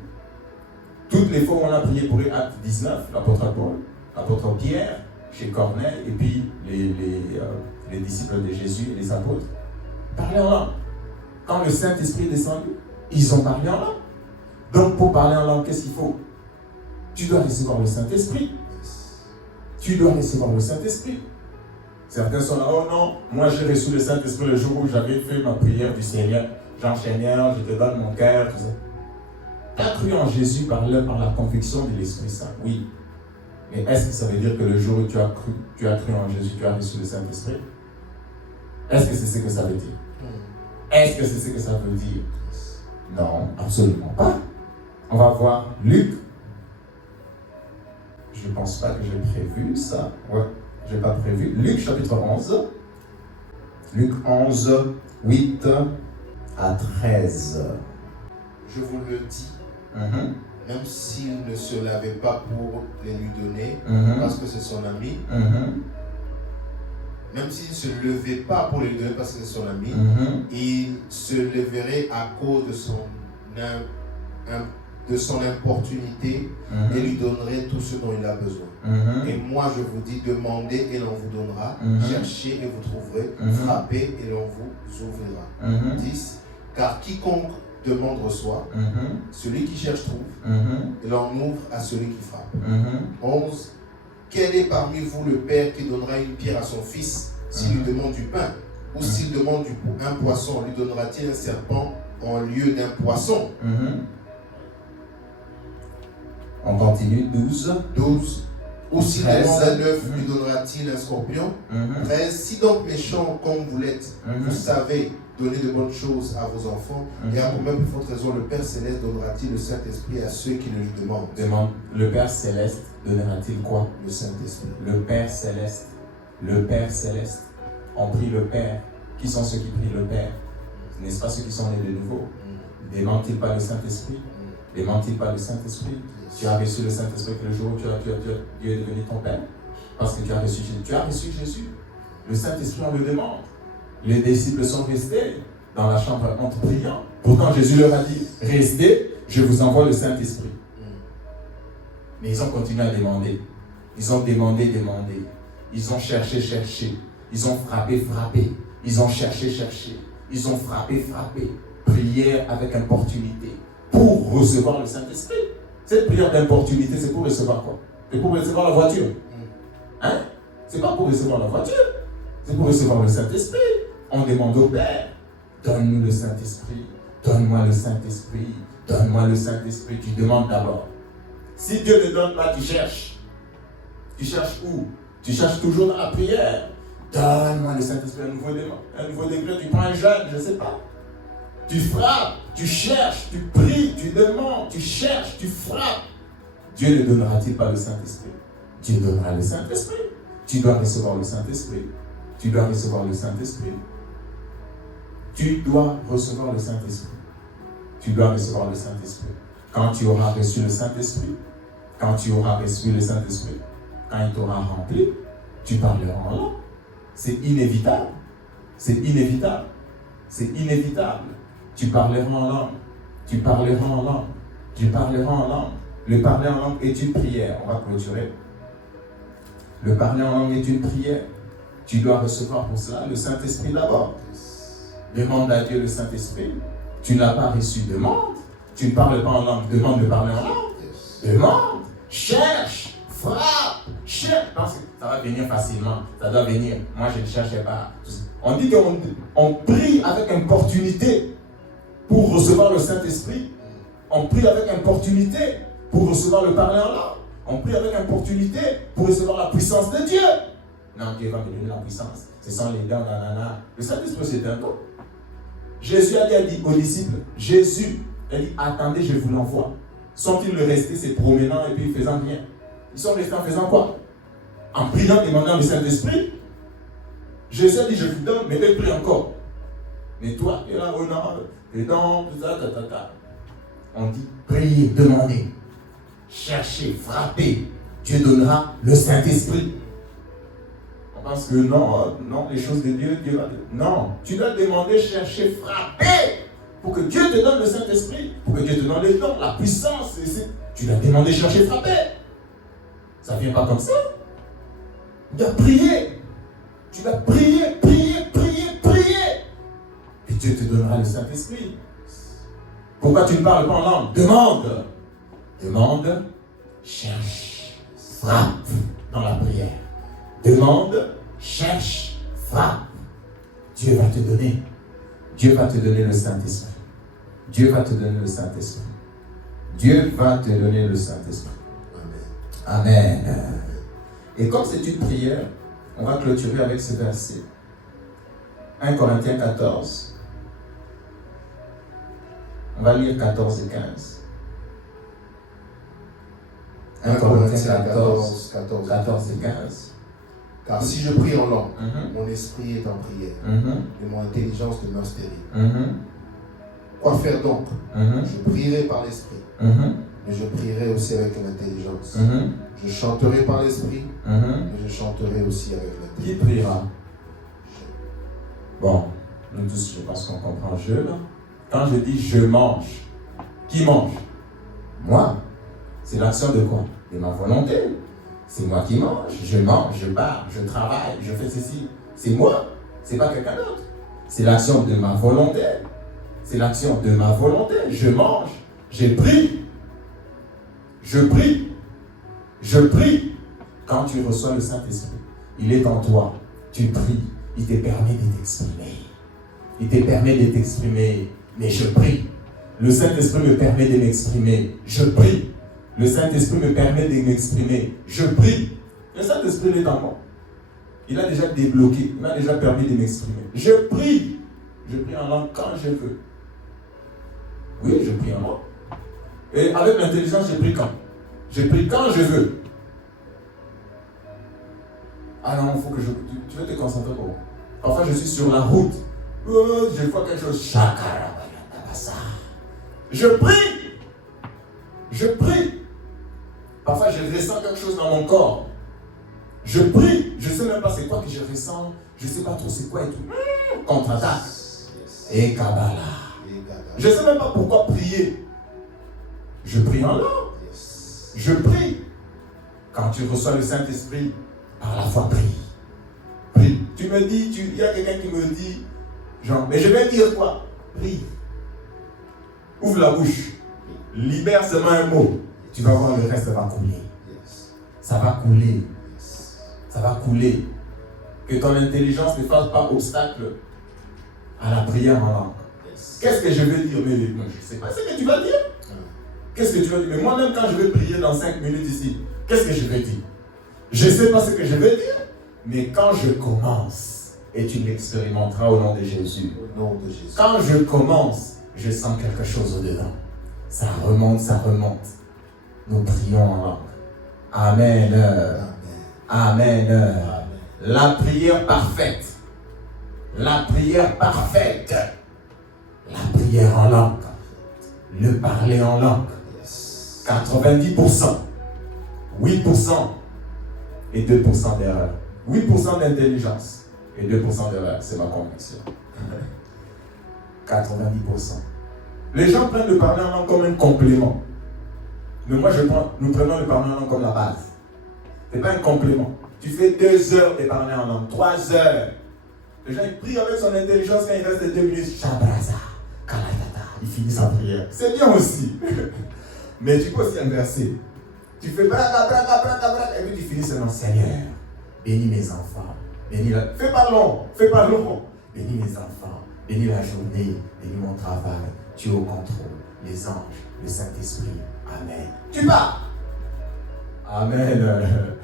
Toutes les fois où on a prié pour eux, Actes 19, l'apôtre Paul, l'apôtre Pierre, chez Corneille, et puis les disciples de Jésus et les apôtres, parlaient en langue. Quand le Saint-Esprit est descendu, ils ont parlé en langue. Donc pour parler en langue, qu'est-ce qu'il faut? Tu dois recevoir le Saint-Esprit. Certains sont là, oh non, moi j'ai reçu le Saint-Esprit le jour où j'avais fait ma prière du Seigneur. Jean-Seigneur, je te donne mon cœur, tout ça. Tu as cru en Jésus par la conviction de l'Esprit Saint, oui. Mais est-ce que ça veut dire que le jour où tu as cru en Jésus, tu as reçu le Saint-Esprit? Est-ce que c'est ce que ça veut dire? Est-ce que c'est ce que ça veut dire? Non, absolument pas. On va voir Luc. Je ne pense pas que j'ai prévu ça. Ouais, je n'ai pas prévu. Luc chapitre 11. Luc 11, 8 à 13. Je vous le dis, même s'il ne se lavait pas pour les lui donner, parce que c'est son ami, même s'il ne se levait pas pour les lui donner parce que c'est son ami, il se leverait à cause de son importunité et lui donnerait tout ce dont il a besoin. Et moi je vous dis, demandez et l'on vous donnera, cherchez et vous trouverez, frappez et l'on vous ouvrira. 10. Car quiconque demande reçoit, celui qui cherche trouve, et l'on ouvre à celui qui frappe. 11. Quel est parmi vous le père qui donnera une pierre à son fils s'il lui demande du pain? Ou s'il demande un poisson, lui donnera-t-il un serpent en lieu d'un poisson? On continue. 12. Ou s'il demande un œuf, lui donnera-t-il un scorpion? 13. Si donc méchant comme vous l'êtes, vous savez donner de bonnes choses à vos enfants, et à combien plus forte raison le Père Céleste donnera-t-il le Saint-Esprit à ceux qui le lui demandent? Le Père Céleste donnera-t-il quoi? Le Saint-Esprit. Le Père Céleste. Le Père Céleste. On prie le Père. Qui sont ceux qui prient le Père? N'est-ce pas ceux qui sont nés de nouveau? Demande-t-il pas le Saint-Esprit? Demande-t-il pas le Saint-Esprit? Tu as reçu le Saint-Esprit que le jour où Dieu est devenu ton Père? Parce que tu as reçu Jésus. Tu as reçu Jésus. Le Saint-Esprit, on le demande. Les disciples sont restés dans la chambre en priant. Pourtant, Jésus leur a dit, restez, je vous envoie le Saint-Esprit. Mais ils ont continué à demander. Ils ont demandé. Ils ont cherché. Ils ont frappé. Ils ont cherché. Ils ont frappé. Prière avec importunité pour recevoir le Saint-Esprit. Cette prière d'importunité, c'est pour recevoir quoi? C'est pour recevoir la voiture. Hein? C'est pas pour recevoir la voiture. C'est pour recevoir le Saint-Esprit. On demande au Père, donne-nous le Saint-Esprit. Donne-moi le Saint-Esprit. Donne-moi le Saint-Esprit. Tu demandes d'abord. Si Dieu ne donne pas, tu cherches. Tu cherches où? Tu cherches toujours dans la prière. Donne-moi le Saint-Esprit, un nouveau degré. Tu prends un jeûne, je ne sais pas. Tu frappes, tu cherches, tu pries, tu demandes, tu cherches, tu frappes. Dieu ne donnera-t-il pas le Saint-Esprit? Dieu donnera le Saint-Esprit. Tu dois recevoir le Saint-Esprit. Tu dois recevoir le Saint-Esprit. Tu dois recevoir le Saint-Esprit. Tu dois recevoir le Saint-Esprit. Quand tu auras reçu le Saint-Esprit, quand il t'aura rempli, tu parleras en langue. C'est inévitable. Tu parleras en langue. Le parler en langue est une prière. On va clôturer. Le parler en langue est une prière. Tu dois recevoir pour cela le Saint-Esprit d'abord. Demande à Dieu le Saint-Esprit. Tu ne l'as pas reçu, demande. Tu ne parles pas en langue, demande de parler en langue. Demande, cherche, frappe, cherche. Parce que ça va venir facilement. Ça doit venir. Moi, je ne cherchais pas. On dit qu'on prie avec importunité pour recevoir le Saint-Esprit. On prie avec importunité pour recevoir le parler en langue. On prie avec importunité pour recevoir la puissance de Dieu. Non, Dieu va me donner la puissance. Ce sont les dents, nanana. Le Saint-Esprit, c'est un don. Jésus a dit aux disciples, il dit, attendez, je vous l'envoie. Sont-ils restés se promenant et puis faisant rien? Ils sont restés en faisant quoi? En priant, demandant le Saint-Esprit. Jésus a dit, je vous donne, mais eux prient encore. Mais toi, tu es là, oh non, les dents, tout ça, On dit, priez, demandez, cherchez, frappez. Dieu donnera le Saint-Esprit. On pense que non, les choses de Dieu, Dieu va te... Non, tu dois demander, chercher, frapper pour que Dieu te donne le Saint-Esprit, pour que Dieu te donne les dons, la puissance. Tu dois demander, chercher, frapper. Ça ne vient pas comme ça. Tu dois prier. Tu dois prier. Et Dieu te donnera le Saint-Esprit. Pourquoi tu ne parles pas en langue? Demande, cherche, frappe dans la prière. Demande, cherche, frappe. Dieu va te donner le Saint-Esprit. Dieu va te donner le Saint-Esprit. Amen. Et comme c'est une prière, on va clôturer avec ce verset. 1 Corinthiens 14. On va lire 14 et 15. 1 Corinthiens 14 et 15. Car si je prie en langue, mon esprit est en prière, et mon intelligence demeure stérile. Quoi faire donc? Je prierai par l'esprit, mais je prierai aussi avec l'intelligence. Je chanterai par l'esprit, mais je chanterai aussi avec l'intelligence. Qui priera? Bon, nous tous, je pense qu'on comprend je là. Quand je dis je mange, qui mange? Moi. C'est l'action de quoi? De ma volonté. C'est moi qui mange, je pars, je travaille, je fais ceci. C'est moi, c'est pas quelqu'un d'autre. C'est l'action de ma volonté. C'est l'action de ma volonté. Je mange, je prie. Je prie. Je prie. Quand tu reçois le Saint-Esprit, il est en toi. Tu pries. Il te permet de t'exprimer. Il te permet de t'exprimer. Mais je prie. Le Saint-Esprit me permet de m'exprimer. Je prie. Le Saint-Esprit me permet de m'exprimer. Je prie. Le Saint-Esprit est en moi. Il a déjà débloqué. Il m'a déjà permis de m'exprimer. Je prie. Je prie en langue quand je veux. Oui, je prie en langue. Et avec l'intelligence, je prie quand? Je prie quand je veux. Ah non, il faut que tu veux te concentrer pour moi. Parfois, je suis sur la route. Oh, je vois quelque chose. Je prie. Je prie. Parfois, je ressens quelque chose dans mon corps. Je prie. Je ne sais même pas c'est quoi que je ressens. Je ne sais pas trop c'est quoi et tout. Contre-attaque. Et Kabbalah. Je ne sais même pas pourquoi prier. Je prie en langue. Je prie. Quand tu reçois le Saint-Esprit, par la foi, prie. Prie. Tu me dis, il y a quelqu'un qui me dit, genre, mais je vais dire quoi? Prie. Ouvre la bouche. Libère seulement un mot. Tu vas voir, le reste va couler. Ça va couler. Ça va couler. Que ton intelligence ne fasse pas obstacle à la prière en langue. Qu'est-ce que je veux dire? Mais je ne sais pas ce que tu vas dire. Qu'est-ce que tu vas dire? Mais moi-même, quand je vais prier dans 5 minutes ici, qu'est-ce que je vais dire? Je ne sais pas ce que je vais dire. Mais quand je commence, et tu l'expérimenteras au nom de Jésus. Au nom de Jésus. Quand je commence, je sens quelque chose au-dedans. Ça remonte, ça remonte. Nous prions en langue. Amen. Amen. Amen. La prière parfaite. La prière parfaite. La prière en langue. Le parler en langue. 90%. 8% et 2% d'erreur. 8% d'intelligence et 2% d'erreur. C'est ma conviction. 90%. Les gens prennent le parler en langue comme un complément. Mais moi, nous prenons le parler en langue comme la base. Ce n'est pas un complément. Tu fais 2 heures de parler en langue, 3 heures. Les gens ils prient avec son intelligence quand il reste 2 minutes. Shabraza, kalatata. Ils finissent sa prière. C'est bien aussi. Mais tu peux aussi inverser. Tu fais braga, braga, braga, braga. Et puis tu finis seulement Seigneur. Bénis mes enfants. Bénis la... Fais pas long. Fais pas long. Bénis mes enfants. Bénis la journée. Bénis mon travail. Tu es au contrôle. Les anges. Le Saint-Esprit. Amen. Tu pars. Amen.